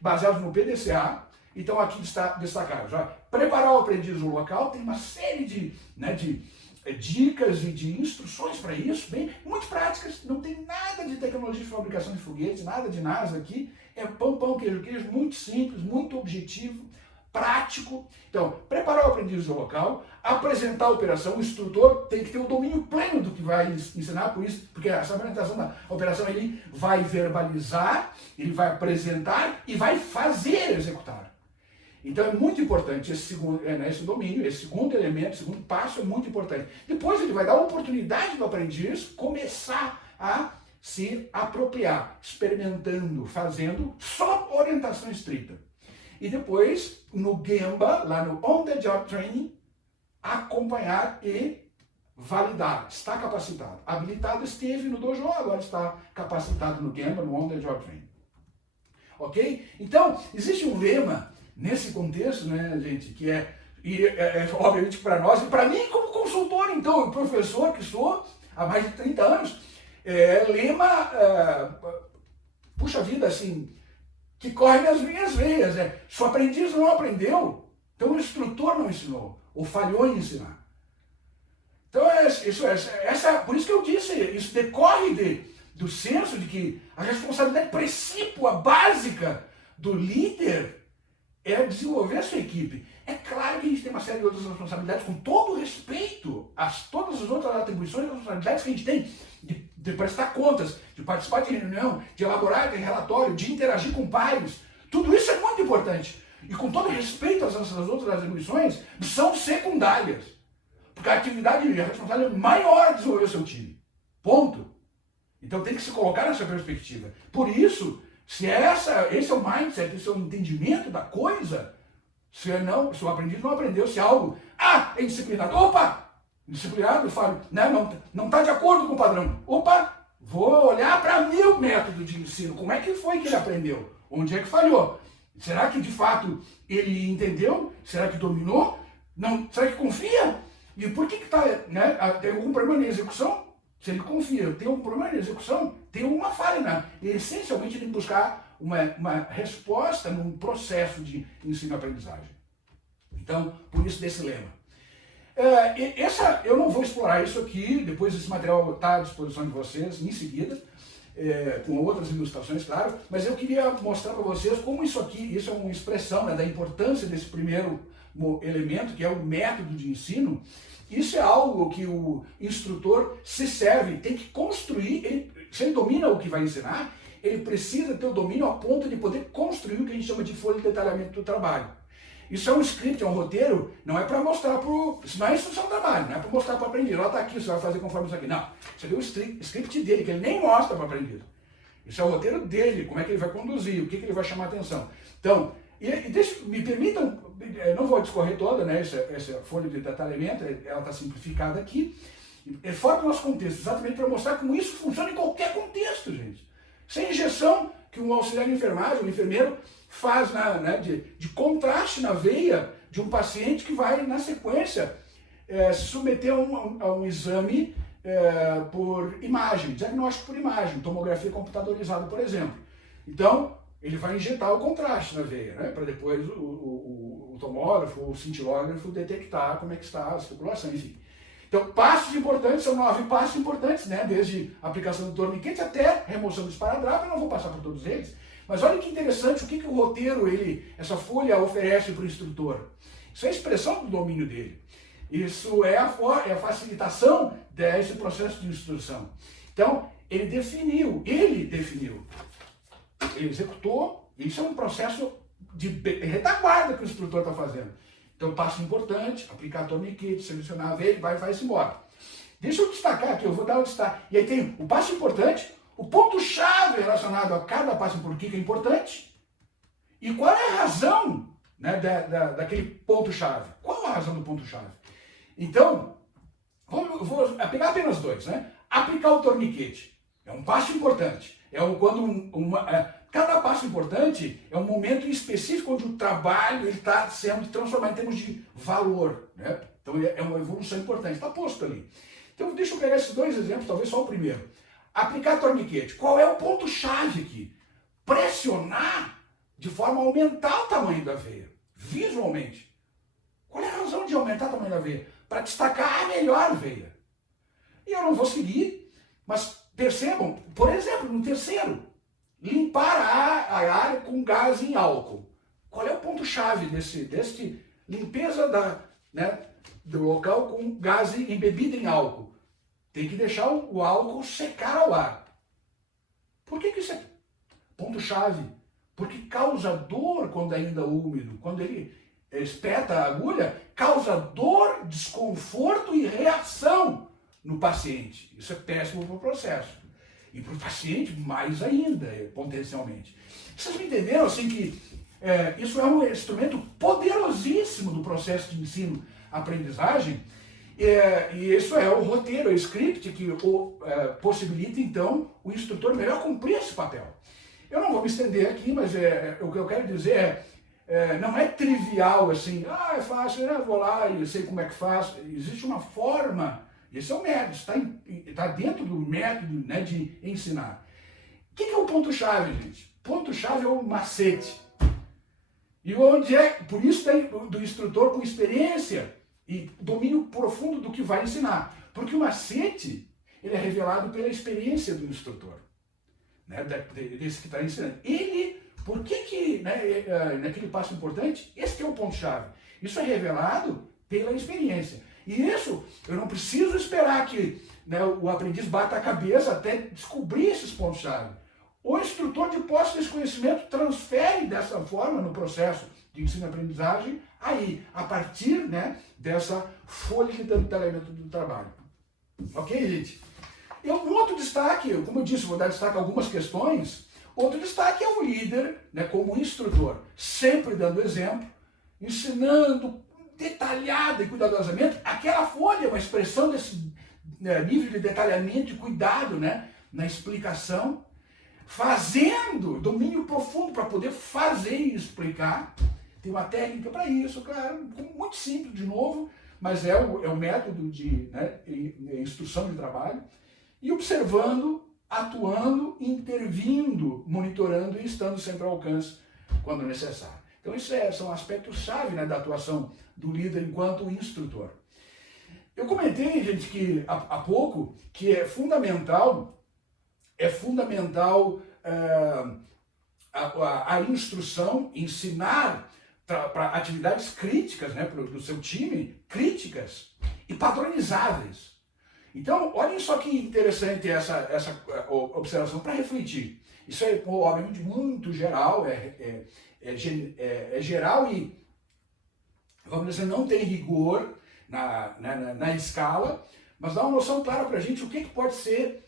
baseados no PDCA. Então aqui está destacado já. Preparar o aprendiz no local, tem uma série de dicas e de instruções para isso, muito práticas, não tem nada de tecnologia de fabricação de foguetes, nada de NASA aqui, é pão, queijo, muito simples, muito objetivo, prático. Então, preparar o aprendiz no local, apresentar a operação, o instrutor tem que ter o domínio pleno do que vai ensinar, porque essa apresentação da operação ele vai verbalizar, ele vai apresentar e vai fazer executar. Então é muito importante esse domínio, esse segundo elemento, esse segundo passo é muito importante. Depois ele vai dar a oportunidade do aprendiz começar a se apropriar, experimentando, fazendo, só orientação estrita. E depois, no Gemba, lá no On The Job Training, acompanhar e validar. Está capacitado. Habilitado esteve no Dojo, agora está capacitado no Gemba, no On The Job Training. Ok? Então, existe um lema nesse contexto, né, gente, que obviamente para nós, e para mim como consultor, então, professor que sou há mais de 30 anos, lema, puxa vida, assim, que corre nas minhas veias, se o aprendiz não aprendeu, então o instrutor não ensinou, ou falhou em ensinar. Então, por isso que eu disse, isso decorre do senso de que a responsabilidade principal, básica do líder, é desenvolver a sua equipe. É claro que a gente tem uma série de outras responsabilidades, com todo respeito a todas as outras atribuições e responsabilidades que a gente tem de prestar contas, de participar de reunião, de elaborar relatório, de interagir com pares. Tudo isso é muito importante. E com todo respeito a essas outras atribuições, são secundárias. Porque a atividade e a responsabilidade maior é desenvolver o seu time. Ponto. Então tem que se colocar nessa perspectiva. Por isso, se esse é o mindset, esse é o entendimento da coisa, se o aprendiz não aprendeu, se algo, é indisciplinado, indisciplinado, eu falo, não está de acordo com o padrão, vou olhar para meu método de ensino, como é que foi que ele aprendeu, onde é que falhou, será que de fato ele entendeu, será que dominou, será que confia, e por que está, tem algum problema na execução? Se ele confia, tem um problema na execução, tem uma falha, essencialmente ele tem que buscar uma resposta num processo de ensino-aprendizagem. Então, por isso desse lema. Eu não vou explorar isso aqui, depois esse material está à disposição de vocês em seguida, com outras ilustrações, claro, mas eu queria mostrar para vocês como isso é uma expressão da importância desse primeiro elemento, que é o método de ensino, isso é algo que o instrutor se serve, tem que construir, se ele domina o que vai ensinar, ele precisa ter o domínio a ponto de poder construir o que a gente chama de folha de detalhamento do trabalho. Isso é um script, é um roteiro, não é para mostrar para o... Isso não é instrução do trabalho, não é para mostrar para o aprendiz. Ó, tá aqui, você vai fazer conforme isso aqui. Não, isso aqui é o script dele, que ele nem mostra para o aprendiz. Isso é o roteiro dele, como é que ele vai conduzir, o que ele vai chamar a atenção. Então, me permitam, não vou discorrer toda, né, essa folha de detalhamento, ela está simplificada aqui, é fora do nosso contexto, exatamente para mostrar como isso funciona em qualquer contexto, gente. Sem injeção que um auxiliar de enfermagem, um enfermeiro, faz de contraste na veia de um paciente que vai, na sequência, se submeter a um exame por imagem, diagnóstico por imagem, tomografia computadorizada, por exemplo. Então, ele vai injetar o contraste na veia, né, para depois o tomógrafo, o cintilógrafo detectar como é que está a circulação, enfim. Então, passos importantes, são 9 passos importantes, né, desde a aplicação do torniquete até remoção do esparadrapo, eu não vou passar por todos eles, mas olha que interessante o que o roteiro, essa folha oferece para o instrutor. Isso é a expressão do domínio dele. Isso é a facilitação desse processo de instrução. Então, ele definiu, ele executou, isso é um processo de retaguarda que o instrutor está fazendo. Então, passo importante, aplicar torniquete, selecionar a veia, vai-se embora. Deixa eu destacar aqui, eu vou dar um destaque. E aí tem o passo importante, o ponto-chave relacionado a cada passo, por que é importante, e qual é a razão, né, daquele ponto-chave. Qual a razão do ponto-chave? Então, vou pegar apenas 2, né? Aplicar o torniquete é um passo importante. Cada passo importante é um momento específico onde o trabalho está sendo transformado em termos de valor, né? Então é uma evolução importante, está posto ali. Então deixa eu pegar esses 2 exemplos, talvez só o primeiro. Aplicar torniquete. Qual é o ponto-chave aqui? Pressionar de forma a aumentar o tamanho da veia, visualmente. Qual é a razão de aumentar o tamanho da veia? Para destacar a melhor veia. E eu não vou seguir, mas percebam, por exemplo, no terceiro, limpar a área com gás em álcool. Qual é o ponto-chave deste limpeza do local com gás embebido em álcool? Tem que deixar o álcool secar ao ar. Por que isso é ponto-chave? Porque causa dor quando ainda úmido. Quando ele espeta a agulha, causa dor, desconforto e reação no paciente. Isso é péssimo para o processo. E para o paciente, mais ainda, potencialmente. Vocês me entenderam, assim, que isso é um instrumento poderosíssimo do processo de ensino-aprendizagem, e isso é o roteiro, o script que possibilita, então, o instrutor melhor cumprir esse papel. Eu não vou me estender aqui, mas o que eu quero dizer não é trivial, assim, é fácil, eu vou lá e sei como é que faz. Existe uma forma. Esse é o método, está dentro do método, né, de ensinar. O que é o ponto-chave, gente? Ponto-chave é o macete. E onde por isso tem do instrutor com experiência e domínio profundo do que vai ensinar. Porque o macete, ele é revelado pela experiência do instrutor, né, desse que está ensinando. Por que naquele passo importante, esse é o ponto-chave. Isso é revelado pela experiência. E isso, eu não preciso esperar que o aprendiz bata a cabeça até descobrir esses pontos-chave. O instrutor, de posse desse conhecimento, transfere dessa forma no processo de ensino-aprendizagem, aí, a partir dessa folha de detalhamento do trabalho. Ok, gente? E um outro destaque, como eu disse, vou dar destaque a algumas questões. Outro destaque é o líder, como instrutor, sempre dando exemplo, ensinando detalhada e cuidadosamente. Aquela folha é uma expressão desse nível de detalhamento e cuidado, na explicação, fazendo domínio profundo para poder fazer e explicar. Tem uma técnica para isso, claro, muito simples de novo, mas é o método de instrução de trabalho. E observando, atuando, intervindo, monitorando e estando sempre ao alcance quando necessário. Então, isso são aspectos-chave da atuação do líder enquanto instrutor. Eu comentei, gente, que há pouco, que é fundamental a instrução, ensinar, para atividades críticas, né, do seu time, críticas e padronizáveis. Então, olhem só que interessante essa observação para refletir. Isso é, obviamente, muito geral, é geral e, vamos dizer, não tem rigor na escala, mas dá uma noção clara para a gente o que pode ser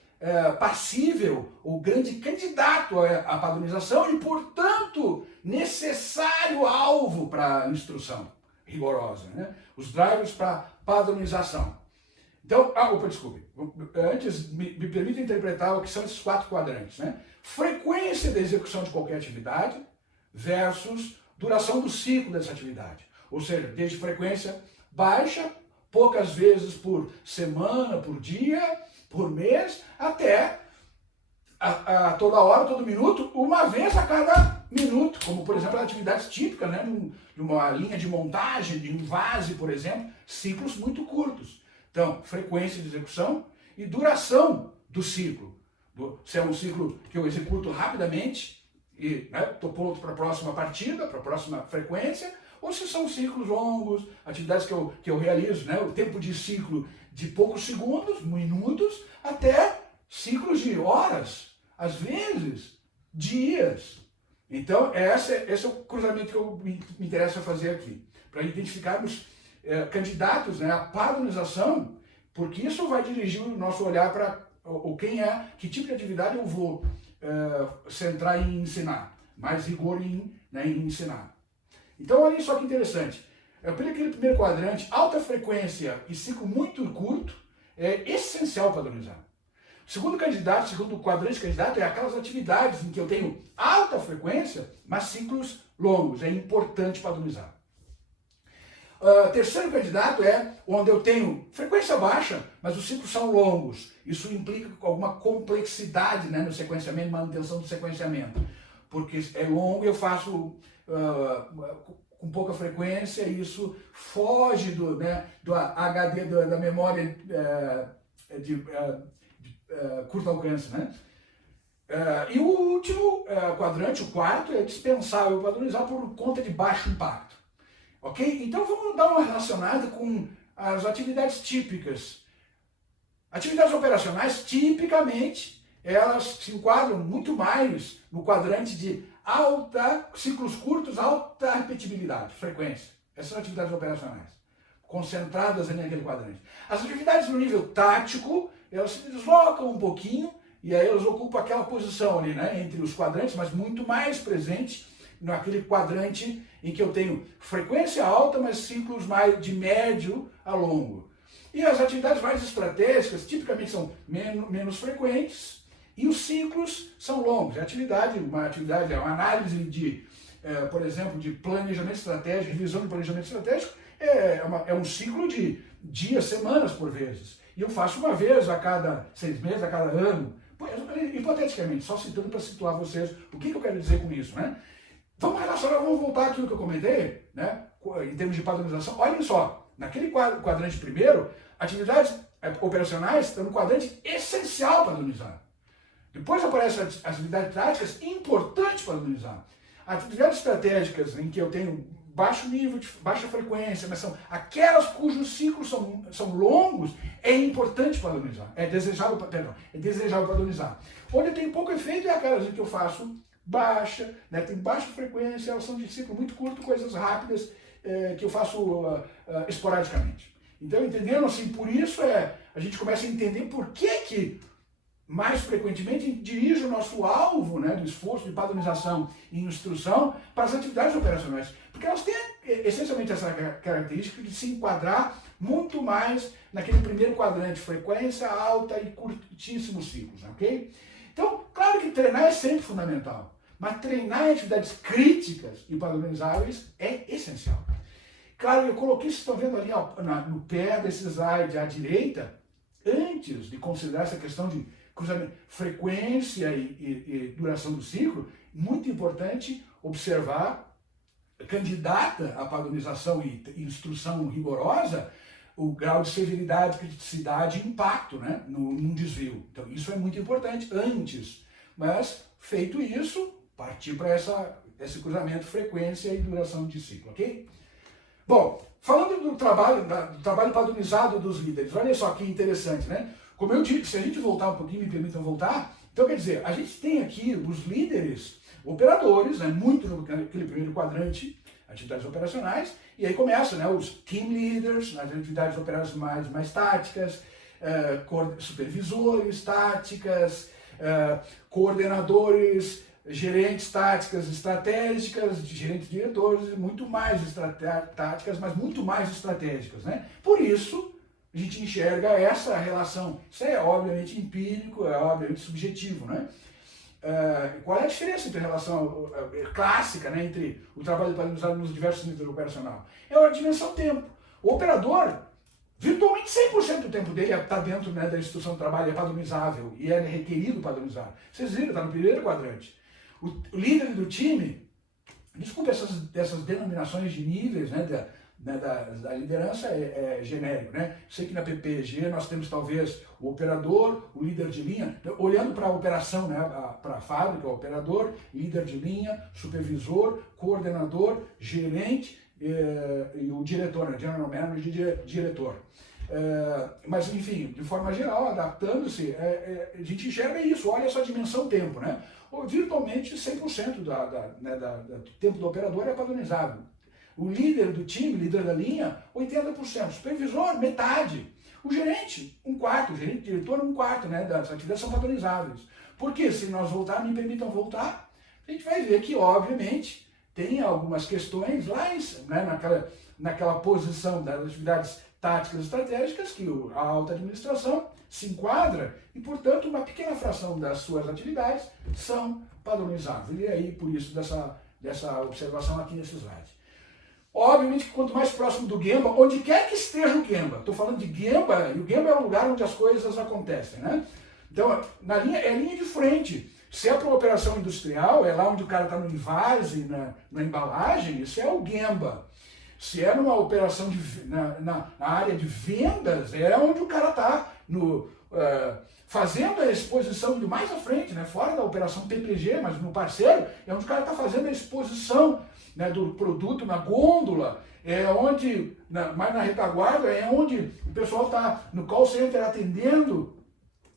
passível, o grande candidato à padronização e, portanto, necessário alvo para a instrução rigorosa, né? Os drivers para padronização. Então, desculpe, antes me permita interpretar o que são esses 4 quadrantes, né? Frequência da execução de qualquer atividade versus duração do ciclo dessa atividade. Ou seja, desde frequência baixa, poucas vezes por semana, por dia, por mês, até a toda hora, todo minuto, uma vez a cada minuto, como por exemplo atividades típicas, né, de uma linha de montagem, de um vase, por exemplo, ciclos muito curtos. Então, frequência de execução e duração do ciclo. Se é um ciclo que eu executo rapidamente e estou pronto para a próxima partida, para a próxima frequência, ou se são ciclos longos, atividades que eu realizo, né, o tempo de ciclo de poucos segundos, minutos, até ciclos de horas, às vezes dias. Então, esse é o cruzamento que eu me interessa fazer aqui, para identificarmos candidatos, né, à padronização, porque isso vai dirigir o nosso olhar para que tipo de atividade eu vou centrar em ensinar, mais rigor em ensinar. Então, olha só que interessante. Pelo aquele primeiro quadrante, alta frequência e ciclo muito curto é essencial padronizar. O segundo quadrante candidato é aquelas atividades em que eu tenho alta frequência, mas ciclos longos. É importante padronizar. Terceiro candidato é onde eu tenho frequência baixa, mas os ciclos são longos. Isso implica alguma complexidade, né, no sequenciamento, manutenção do sequenciamento. Porque é longo e eu faço com pouca frequência, e isso foge do HD, da memória de curto alcance, né? E o último quadrante, o quarto, é dispensável padronizar por conta de baixo impacto. Ok? Então vamos dar uma relacionada com as atividades típicas. Atividades operacionais, tipicamente, elas se enquadram muito mais no quadrante de ciclos curtos, alta repetibilidade, frequência. Essas são atividades operacionais, concentradas naquele quadrante. As atividades no nível tático, elas se deslocam um pouquinho, e aí elas ocupam aquela posição ali, né, entre os quadrantes, mas muito mais presente naquele quadrante em que eu tenho frequência alta, mas ciclos mais de médio a longo. E as atividades mais estratégicas, tipicamente, são menos frequentes, e os ciclos são longos. Uma análise por exemplo, de planejamento estratégico, revisão de planejamento estratégico, é um ciclo de dias, semanas por vezes. E eu faço uma vez a cada 6 meses, a cada ano. Hipoteticamente, só citando para situar vocês o que eu quero dizer com isso, né? Vamos voltar àquilo que eu comentei, né? Em termos de padronização. Olhem só, naquele quadrante primeiro, atividades operacionais estão no quadrante essencial padronizar. Depois aparecem as atividades táticas, importante padronizar. Atividades estratégicas em que eu tenho baixo nível, baixa frequência, mas são aquelas cujos ciclos são longos, é importante padronizar. É desejável padronizar. Onde tem pouco efeito é aquelas em que eu faço baixa, né, tem baixa frequência, elas são de ciclo muito curto, coisas rápidas que eu faço esporadicamente. Então, entendendo assim, por isso a gente começa a entender por que mais frequentemente dirige o nosso alvo, né, do esforço de padronização e instrução para as atividades operacionais. Porque elas têm essencialmente essa característica de se enquadrar muito mais naquele primeiro quadrante, frequência alta e curtíssimos ciclos, ok? Então, claro que treinar é sempre fundamental, mas treinar em atividades críticas e padronizáveis é essencial. Claro, eu coloquei, vocês estão vendo ali no pé desse slide à direita, antes de considerar essa questão de cruzamento, frequência e duração do ciclo, muito importante observar, candidata à padronização e instrução rigorosa, o grau de severidade, criticidade e impacto, né, num desvio. Então isso é muito importante antes. Mas, feito isso, partir para esse cruzamento, frequência e duração de ciclo, ok? Bom, falando do trabalho padronizado dos líderes, olha só que interessante, né? Como eu disse, se a gente voltar um pouquinho, me permitam voltar, então quer dizer, a gente tem aqui os líderes, operadores, né, muito naquele primeiro quadrante, atividades operacionais, e aí começa, né, os team leaders, nas atividades operacionais mais táticas, supervisores táticas, coordenadores, gerentes táticas estratégicas, gerentes diretores, muito mais táticas, mas muito mais estratégicas, né? Por isso, a gente enxerga essa relação. Isso é obviamente empírico, é obviamente subjetivo, né? Qual é a diferença entre a relação clássica, né, entre o trabalho padronizado nos diversos níveis operacional? É a dimensão tempo. O operador, virtualmente 100% do tempo dele está dentro, né, da instrução do trabalho, é padronizável e é requerido padronizar. Vocês viram, está no primeiro quadrante. O líder do time, desculpe essas denominações de níveis, né, da liderança é genérico, né? Sei que na PPG nós temos talvez o operador, o líder de linha, olhando para a operação, né, para a fábrica, o operador, líder de linha, supervisor, coordenador, gerente e o diretor, né, general manager, diretor. Mas enfim, de forma geral, adaptando-se, a gente enxerga isso, olha essa dimensão tempo, né? Virtualmente 100% do tempo do operador é padronizável. O líder do time, líder da linha, 80%. O supervisor, metade. O gerente, um quarto. O gerente diretor, um quarto, né? Das atividades são padronizáveis. Porque se nós voltar, me permitam voltar, a gente vai ver que, obviamente, tem algumas questões lá, né, naquela posição das atividades táticas e estratégicas que a alta administração se enquadra e, portanto, uma pequena fração das suas atividades são padronizáveis. E aí, por isso, dessa observação aqui nesse slide. Obviamente que quanto mais próximo do Gemba, onde quer que esteja o Gemba, estou falando de Gemba, e o Gemba é o lugar onde as coisas acontecem, né? Então, é a linha de frente. Se é para uma operação industrial, é lá onde o cara está no invase, na embalagem, isso é o Gemba. Se é numa operação na área de vendas, é onde o cara está fazendo a exposição indo mais à frente, né? Fora da operação PPG, mas no parceiro, é onde o cara está fazendo a exposição, né, do produto na gôndola, é onde, mais na retaguarda, é onde o pessoal está no call center atendendo,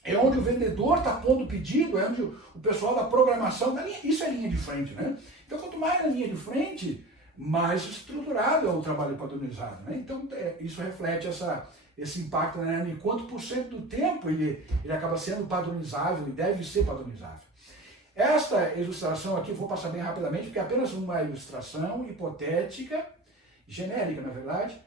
é onde o vendedor está pondo o pedido, é onde o pessoal da programação, isso é linha de frente, né? Então, quanto mais na linha de frente, mais estruturado é o trabalho padronizado, né? Então, isso reflete esse impacto, né, em quanto por cento do tempo ele acaba sendo padronizável e deve ser padronizável. Esta ilustração aqui, vou passar bem rapidamente, porque é apenas uma ilustração hipotética, genérica na verdade,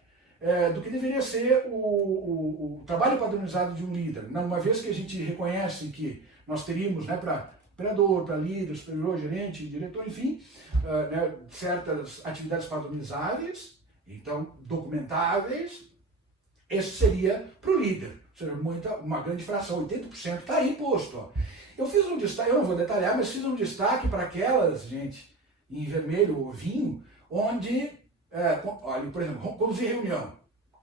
do que deveria ser o trabalho padronizado de um líder. Uma vez que a gente reconhece que nós teríamos, né, para operador, para líder, superior, gerente, diretor, enfim, né, certas atividades padronizáveis, então documentáveis, esse seria para o líder, ou seja, uma grande fração, 80% está aí posto. Ó. Eu fiz um destaque, eu não vou detalhar, mas fiz um destaque para aquelas, gente, em vermelho ou vinho, onde, olha, por exemplo, conduzir reunião,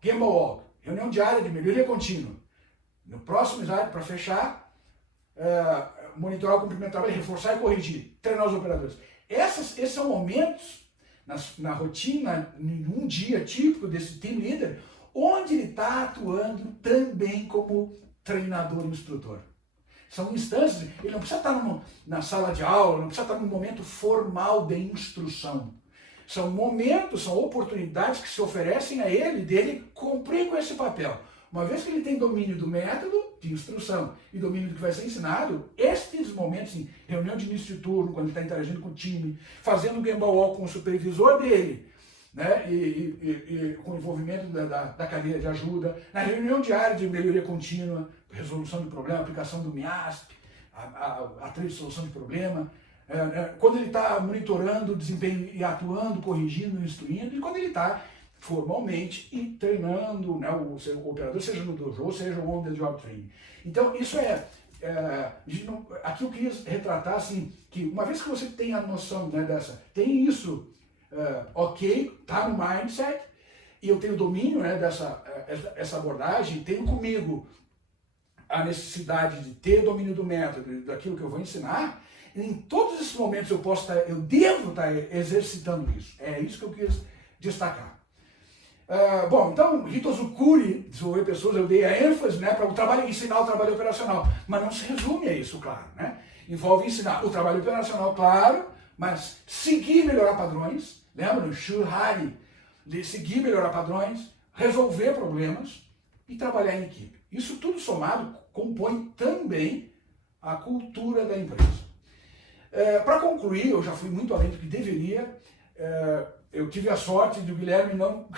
Gemba Walk, reunião diária de melhoria contínua. No próximo slide, para fechar, monitorar o cumprimento do trabalho, reforçar e corrigir, treinar os operadores. Esses são momentos na rotina, em um dia típico desse team leader, onde ele está atuando também como treinador e instrutor. São instâncias, ele não precisa estar na sala de aula, não precisa estar num momento formal de instrução. São momentos, são oportunidades que se oferecem a ele, dele cumprir com esse papel. Uma vez que ele tem domínio do método de instrução e domínio do que vai ser ensinado, estes momentos, em reunião de início de turno, quando ele está interagindo com o time, fazendo um Gemba Walk com o supervisor dele, né, e com o envolvimento da cadeia de ajuda, na reunião diária de melhoria contínua, resolução de problema, aplicação do MIASP, a trilha de solução de problema, quando ele está monitorando o desempenho e atuando, corrigindo, instruindo, e quando ele está formalmente e treinando, né, o operador, seja no dojo, seja o on-the-job training. Então, isso aqui eu queria retratar assim, que uma vez que você tem a noção, né, tem isso, ok, tá no mindset, e eu tenho domínio, né, essa abordagem, tenho comigo a necessidade de ter domínio do método, daquilo que eu vou ensinar, em todos esses momentos eu devo estar exercitando isso. É isso que eu quis destacar. Bom, então, Hitozukuri, desenvolver pessoas, eu dei a ênfase, né, para o trabalho, ensinar o trabalho operacional. Mas não se resume a isso, claro, né? Envolve ensinar o trabalho operacional, claro, mas seguir e melhorar padrões. Lembra? Shuhari, de seguir e melhorar padrões, resolver problemas e trabalhar em equipe. Isso tudo somado compõe também a cultura da empresa. Para concluir, eu já fui muito além do que deveria. Eu tive a sorte de o Guilherme não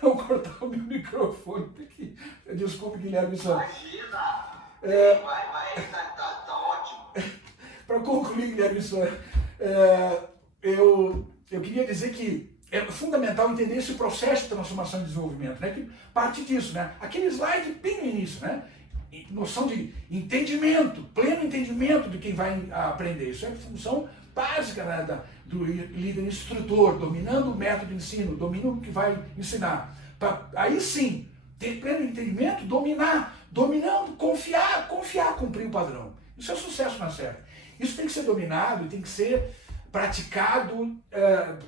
cortar o meu microfone. Desculpe, Guilherme. Imagina! Vai, tá ótimo. Para concluir, Guilherme, eu queria dizer que é fundamental entender esse processo de transformação e desenvolvimento, né? Que parte disso, né? Aquele slide bem no início, né? Noção de entendimento, pleno entendimento de quem vai aprender. Isso é função básica, né, do líder instrutor, dominando o método de ensino, dominando o que vai ensinar. Aí sim, ter pleno entendimento, dominando, confiar, cumprir o padrão. Isso é sucesso na certa. Isso tem que ser dominado e tem que ser praticado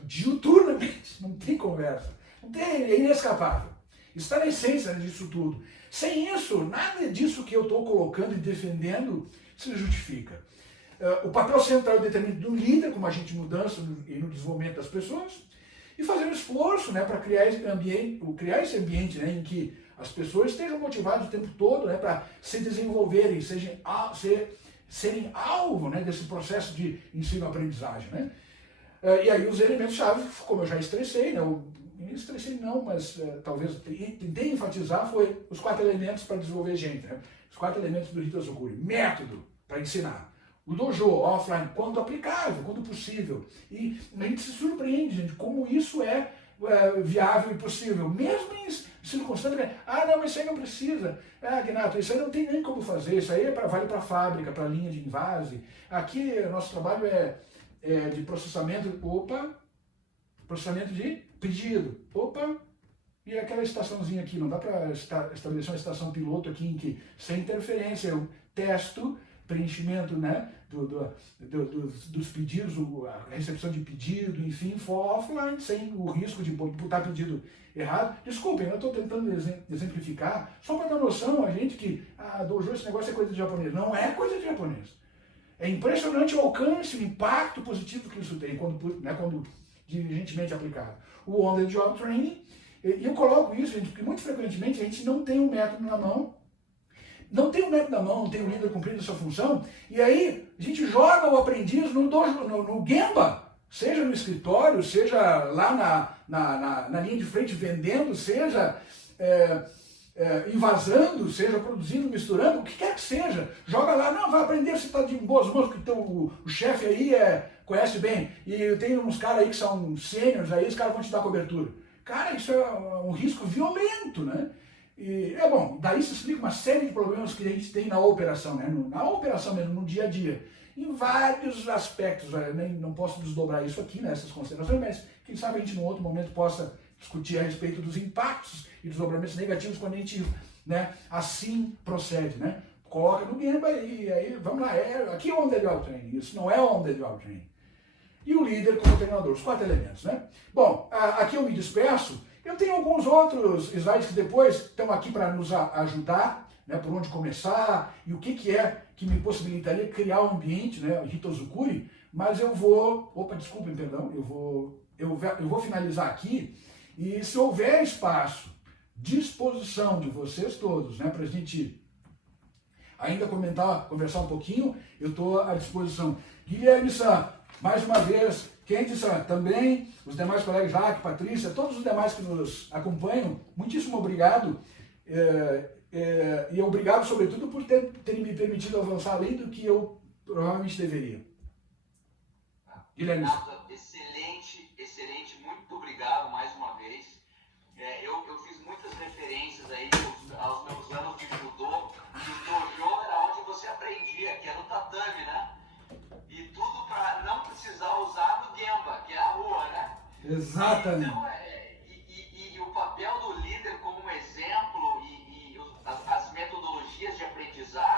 diuturnamente, não tem conversa, é inescapável. Isso está na essência disso tudo. Sem isso, nada disso que eu estou colocando e defendendo se justifica. O papel central determinado do líder, como agente de mudança e no desenvolvimento das pessoas, e fazer um esforço, né, para criar esse ambiente, né, em que as pessoas estejam motivadas o tempo todo, né, para se desenvolverem, serem alvo, né, desse processo de ensino-aprendizagem. Né? E aí os elementos-chave, como eu já estressei, né, mas talvez tentei enfatizar, foi os 4 elementos para desenvolver gente. Né? Os 4 elementos do Hitozukuri. Método para ensinar. O dojo, offline, quando aplicável, quando possível. E a gente se surpreende, gente, como isso é viável e possível. Mesmo em circunstâncias, não, mas isso aí não precisa. Renato, isso aí não tem nem como fazer. Isso aí vale para a fábrica, para a linha de invase. Aqui, nosso trabalho é de processamento. Processamento de pedido. E aquela estaçãozinha aqui, não dá para estabelecer uma estação piloto aqui em que, sem interferência, eu testo preenchimento, né, dos pedidos, a recepção de pedido, enfim, for offline, sem o risco de botar pedido errado. Desculpem, eu estou tentando exemplificar, só para dar noção a gente que dojo, esse negócio é coisa de japonês. Não é coisa de japonês. É impressionante o alcance, o impacto positivo que isso tem quando diligentemente aplicado. O on-the-job training, e eu coloco isso, gente, porque muito frequentemente a gente não tem um método na mão, não tem o líder cumprindo a sua função, e aí a gente joga o aprendiz no Gemba, seja no escritório, seja lá na linha de frente vendendo, seja invasando, seja produzindo, misturando, o que quer que seja. Joga lá, não, vai aprender se está de boas mãos, porque o chefe aí conhece bem, e tem uns caras aí que são sêniores aí, os caras vão te dar cobertura. Cara, isso é um risco violento, né? E bom, daí se explica uma série de problemas que a gente tem na operação, né? Na operação mesmo, no dia a dia, em vários aspectos. Não posso desdobrar isso aqui, nessas considerações, mas quem sabe a gente, num outro momento, possa discutir a respeito dos impactos e desdobramentos negativos quando a gente, né, assim procede, né? Coloca no Gemba e aí, vamos lá, aqui é on-the-job training, isso não é on-the-job training. E o líder como treinador, os 4 elementos, né? Bom, aqui eu me despeço. Eu tenho alguns outros slides que depois estão aqui para nos ajudar, né, por onde começar e o que é que me possibilitaria criar um ambiente, né, Hitozukuri, mas eu vou, desculpem, perdão, eu vou finalizar aqui e se houver espaço, disposição de vocês todos, né, para a gente ainda conversar um pouquinho, eu estou à disposição. Guilherme-san, mais uma vez, Kenti-san também, os demais colegas, Jaque, Patrícia, todos os demais que nos acompanham, muitíssimo obrigado. E obrigado, sobretudo, por terem me permitido avançar além do que eu provavelmente deveria. Guilherme. Excelente, muito obrigado mais uma vez. Eu fiz muitas referências aí aos meus anos de judô, e o dojo era onde você aprendia, que era no tatame, né? E tudo para não precisar usar no Gemba, que é a rua, né? Exatamente. Então, e o papel do líder como exemplo e as metodologias de aprendizagem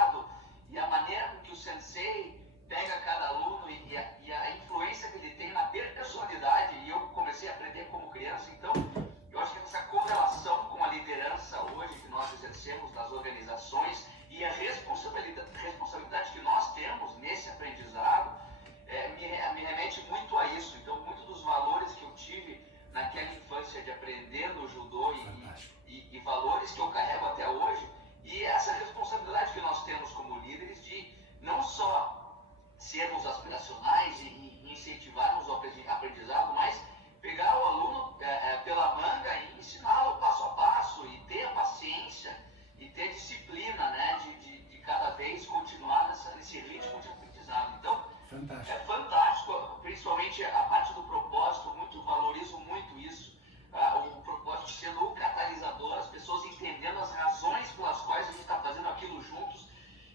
Fantástico. É fantástico, principalmente a parte do propósito, valorizo muito isso. O propósito sendo o catalisador, as pessoas entendendo as razões pelas quais a gente está fazendo aquilo juntos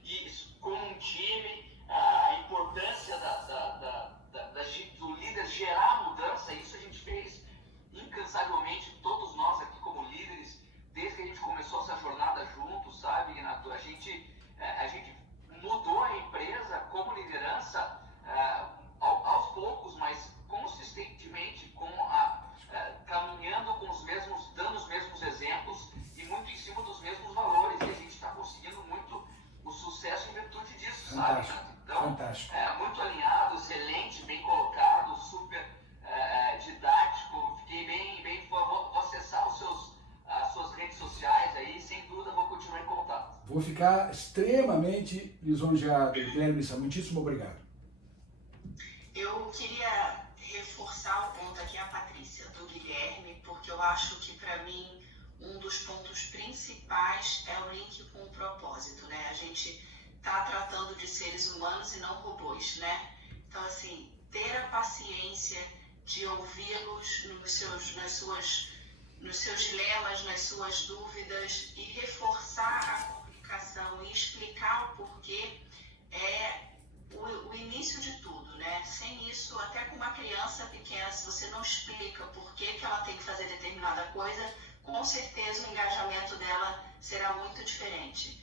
e como um time, a importância do líder gerar mudança. Isso a gente fez incansavelmente, todos nós aqui como líderes, desde que a gente começou essa jornada juntos, sabe, Renato? A gente mudou a empresa como liderança aos poucos, mas consistentemente, caminhando com dando os mesmos exemplos e muito em cima dos mesmos valores. E a gente está conseguindo muito o sucesso em virtude disso, Fantástico. sabe? Então, Fantástico. muito alinhado, excelente, bem colocado, super didático. Fiquei bem. Vou acessar as suas redes sociais aí, sem dúvida vou continuar em contato. Vou ficar extremamente lisonjeado. Guilherme Missan, muitíssimo obrigado. Eu queria reforçar o ponto aqui, a Patrícia, do Guilherme, porque eu acho que, para mim, um dos pontos principais é o link com o propósito, né? A gente está tratando de seres humanos e não robôs, né? Então, assim, ter a paciência de ouvi-los nos seus dilemas, nas suas dúvidas, e reforçar a comunicação e explicar o porquê é o início de tudo, né? Sem isso, até com uma criança pequena, se você não explica por que ela tem que fazer determinada coisa, com certeza o engajamento dela será muito diferente.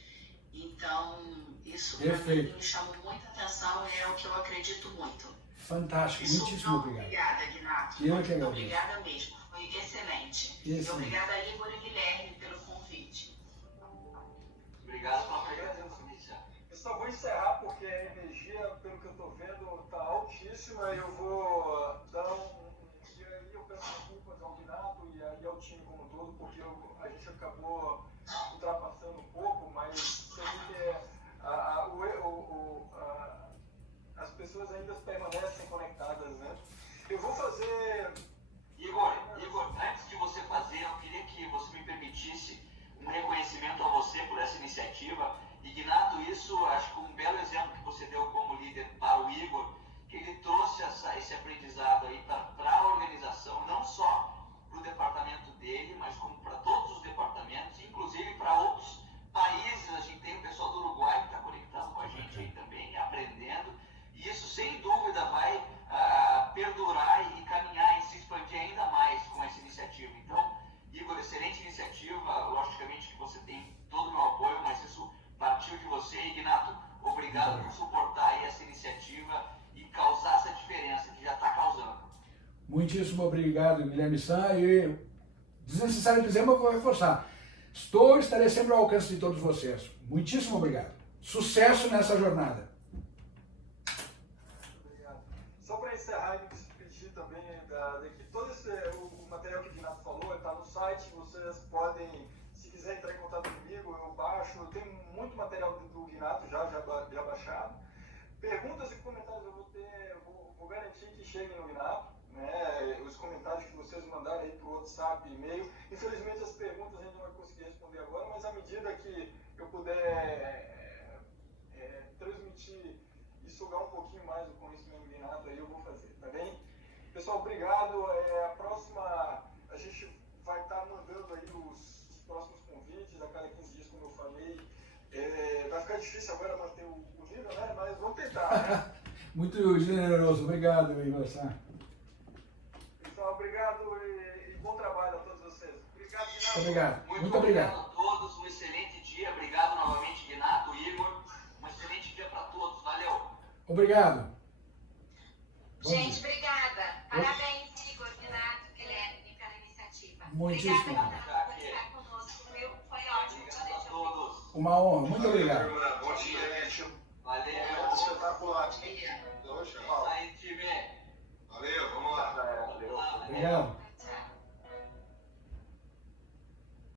Então, isso para mim me chamou muita atenção e é o que eu acredito muito. Fantástico, muitíssimo obrigado. Obrigada, Guinato. Eu que agradeço. Obrigada mesmo, foi excelente. E obrigada a Igor e Guilherme pelo convite. Obrigado pela presença, Mícia. Eu só vou encerrar porque a energia, pelo que eu estou vendo, está altíssima. Eu vou dar e aí eu peço desculpas ao Guinato e aí ao time como um todo, porque a gente acabou ultrapassando um pouco, mas sei que as pessoas ainda permanecem conectadas, né? Eu vou fazer... Igor, antes de você fazer, eu queria que você me permitisse um reconhecimento a você por essa iniciativa. Ignato, isso acho que um belo exemplo que você deu como líder para o Igor, que ele trouxe esse aprendizado aí para a organização, não só para o departamento dele, mas como para todos os departamentos, inclusive para outros países. A gente tem o pessoal do Uruguai que está conectado com a gente aí também, aprendendo. E isso, sem dúvida, vai perdurar e caminhar e se expandir ainda mais com essa iniciativa. Então, Igor, excelente iniciativa. Logicamente que você tem todo o meu apoio, mas isso partiu de você. Ignato, obrigado por suportar aí essa iniciativa e causar essa diferença que já está causando. Muitíssimo obrigado, Guilherme Missan. E desnecessário dizer, mas vou reforçar. Estarei sempre ao alcance de todos vocês. Muitíssimo obrigado. Sucesso nessa jornada. Obrigado. Só para encerrar e me despedir também daqui, todo o material que o Guinato falou está no site. Vocês podem, se quiser entrar em contato comigo, eu baixo. Eu tenho muito material do Guinato já baixado. Perguntas e comentários eu vou garantir que cheguem no Guinato, né? Os comentários que vocês mandarem aí pro WhatsApp, e-mail. Infelizmente as perguntas a gente não vai conseguir responder agora, mas à medida que eu puder transmitir e sugar um pouquinho mais o conhecimento do Guinato, aí eu vou fazer, tá bem? Pessoal, obrigado. A próxima, a gente vai estar mandando aí os próximos convites a cada 15 dias, como eu falei. Vai ficar difícil agora manter o nível, né? Mas vamos tentar, né? Muito generoso. Obrigado, Igor Missan. Pessoal, obrigado e bom trabalho a todos vocês. Obrigado, Guinato. Obrigado. Muito obrigado a todos. Um excelente dia. Obrigado novamente, Guinato, Igor. Um excelente dia para todos. Valeu. Obrigado. Gente, obrigada. Parabéns, Igor, Guinato, Guilherme, pela iniciativa. Muitíssimo. Obrigada por conversar conosco. Foi ótimo. Obrigado a todos. Uma honra. Muito obrigado. Bom dia. Valeu. Espetacular. Isso aí, time. Valeu, vamos lá. Obrigado.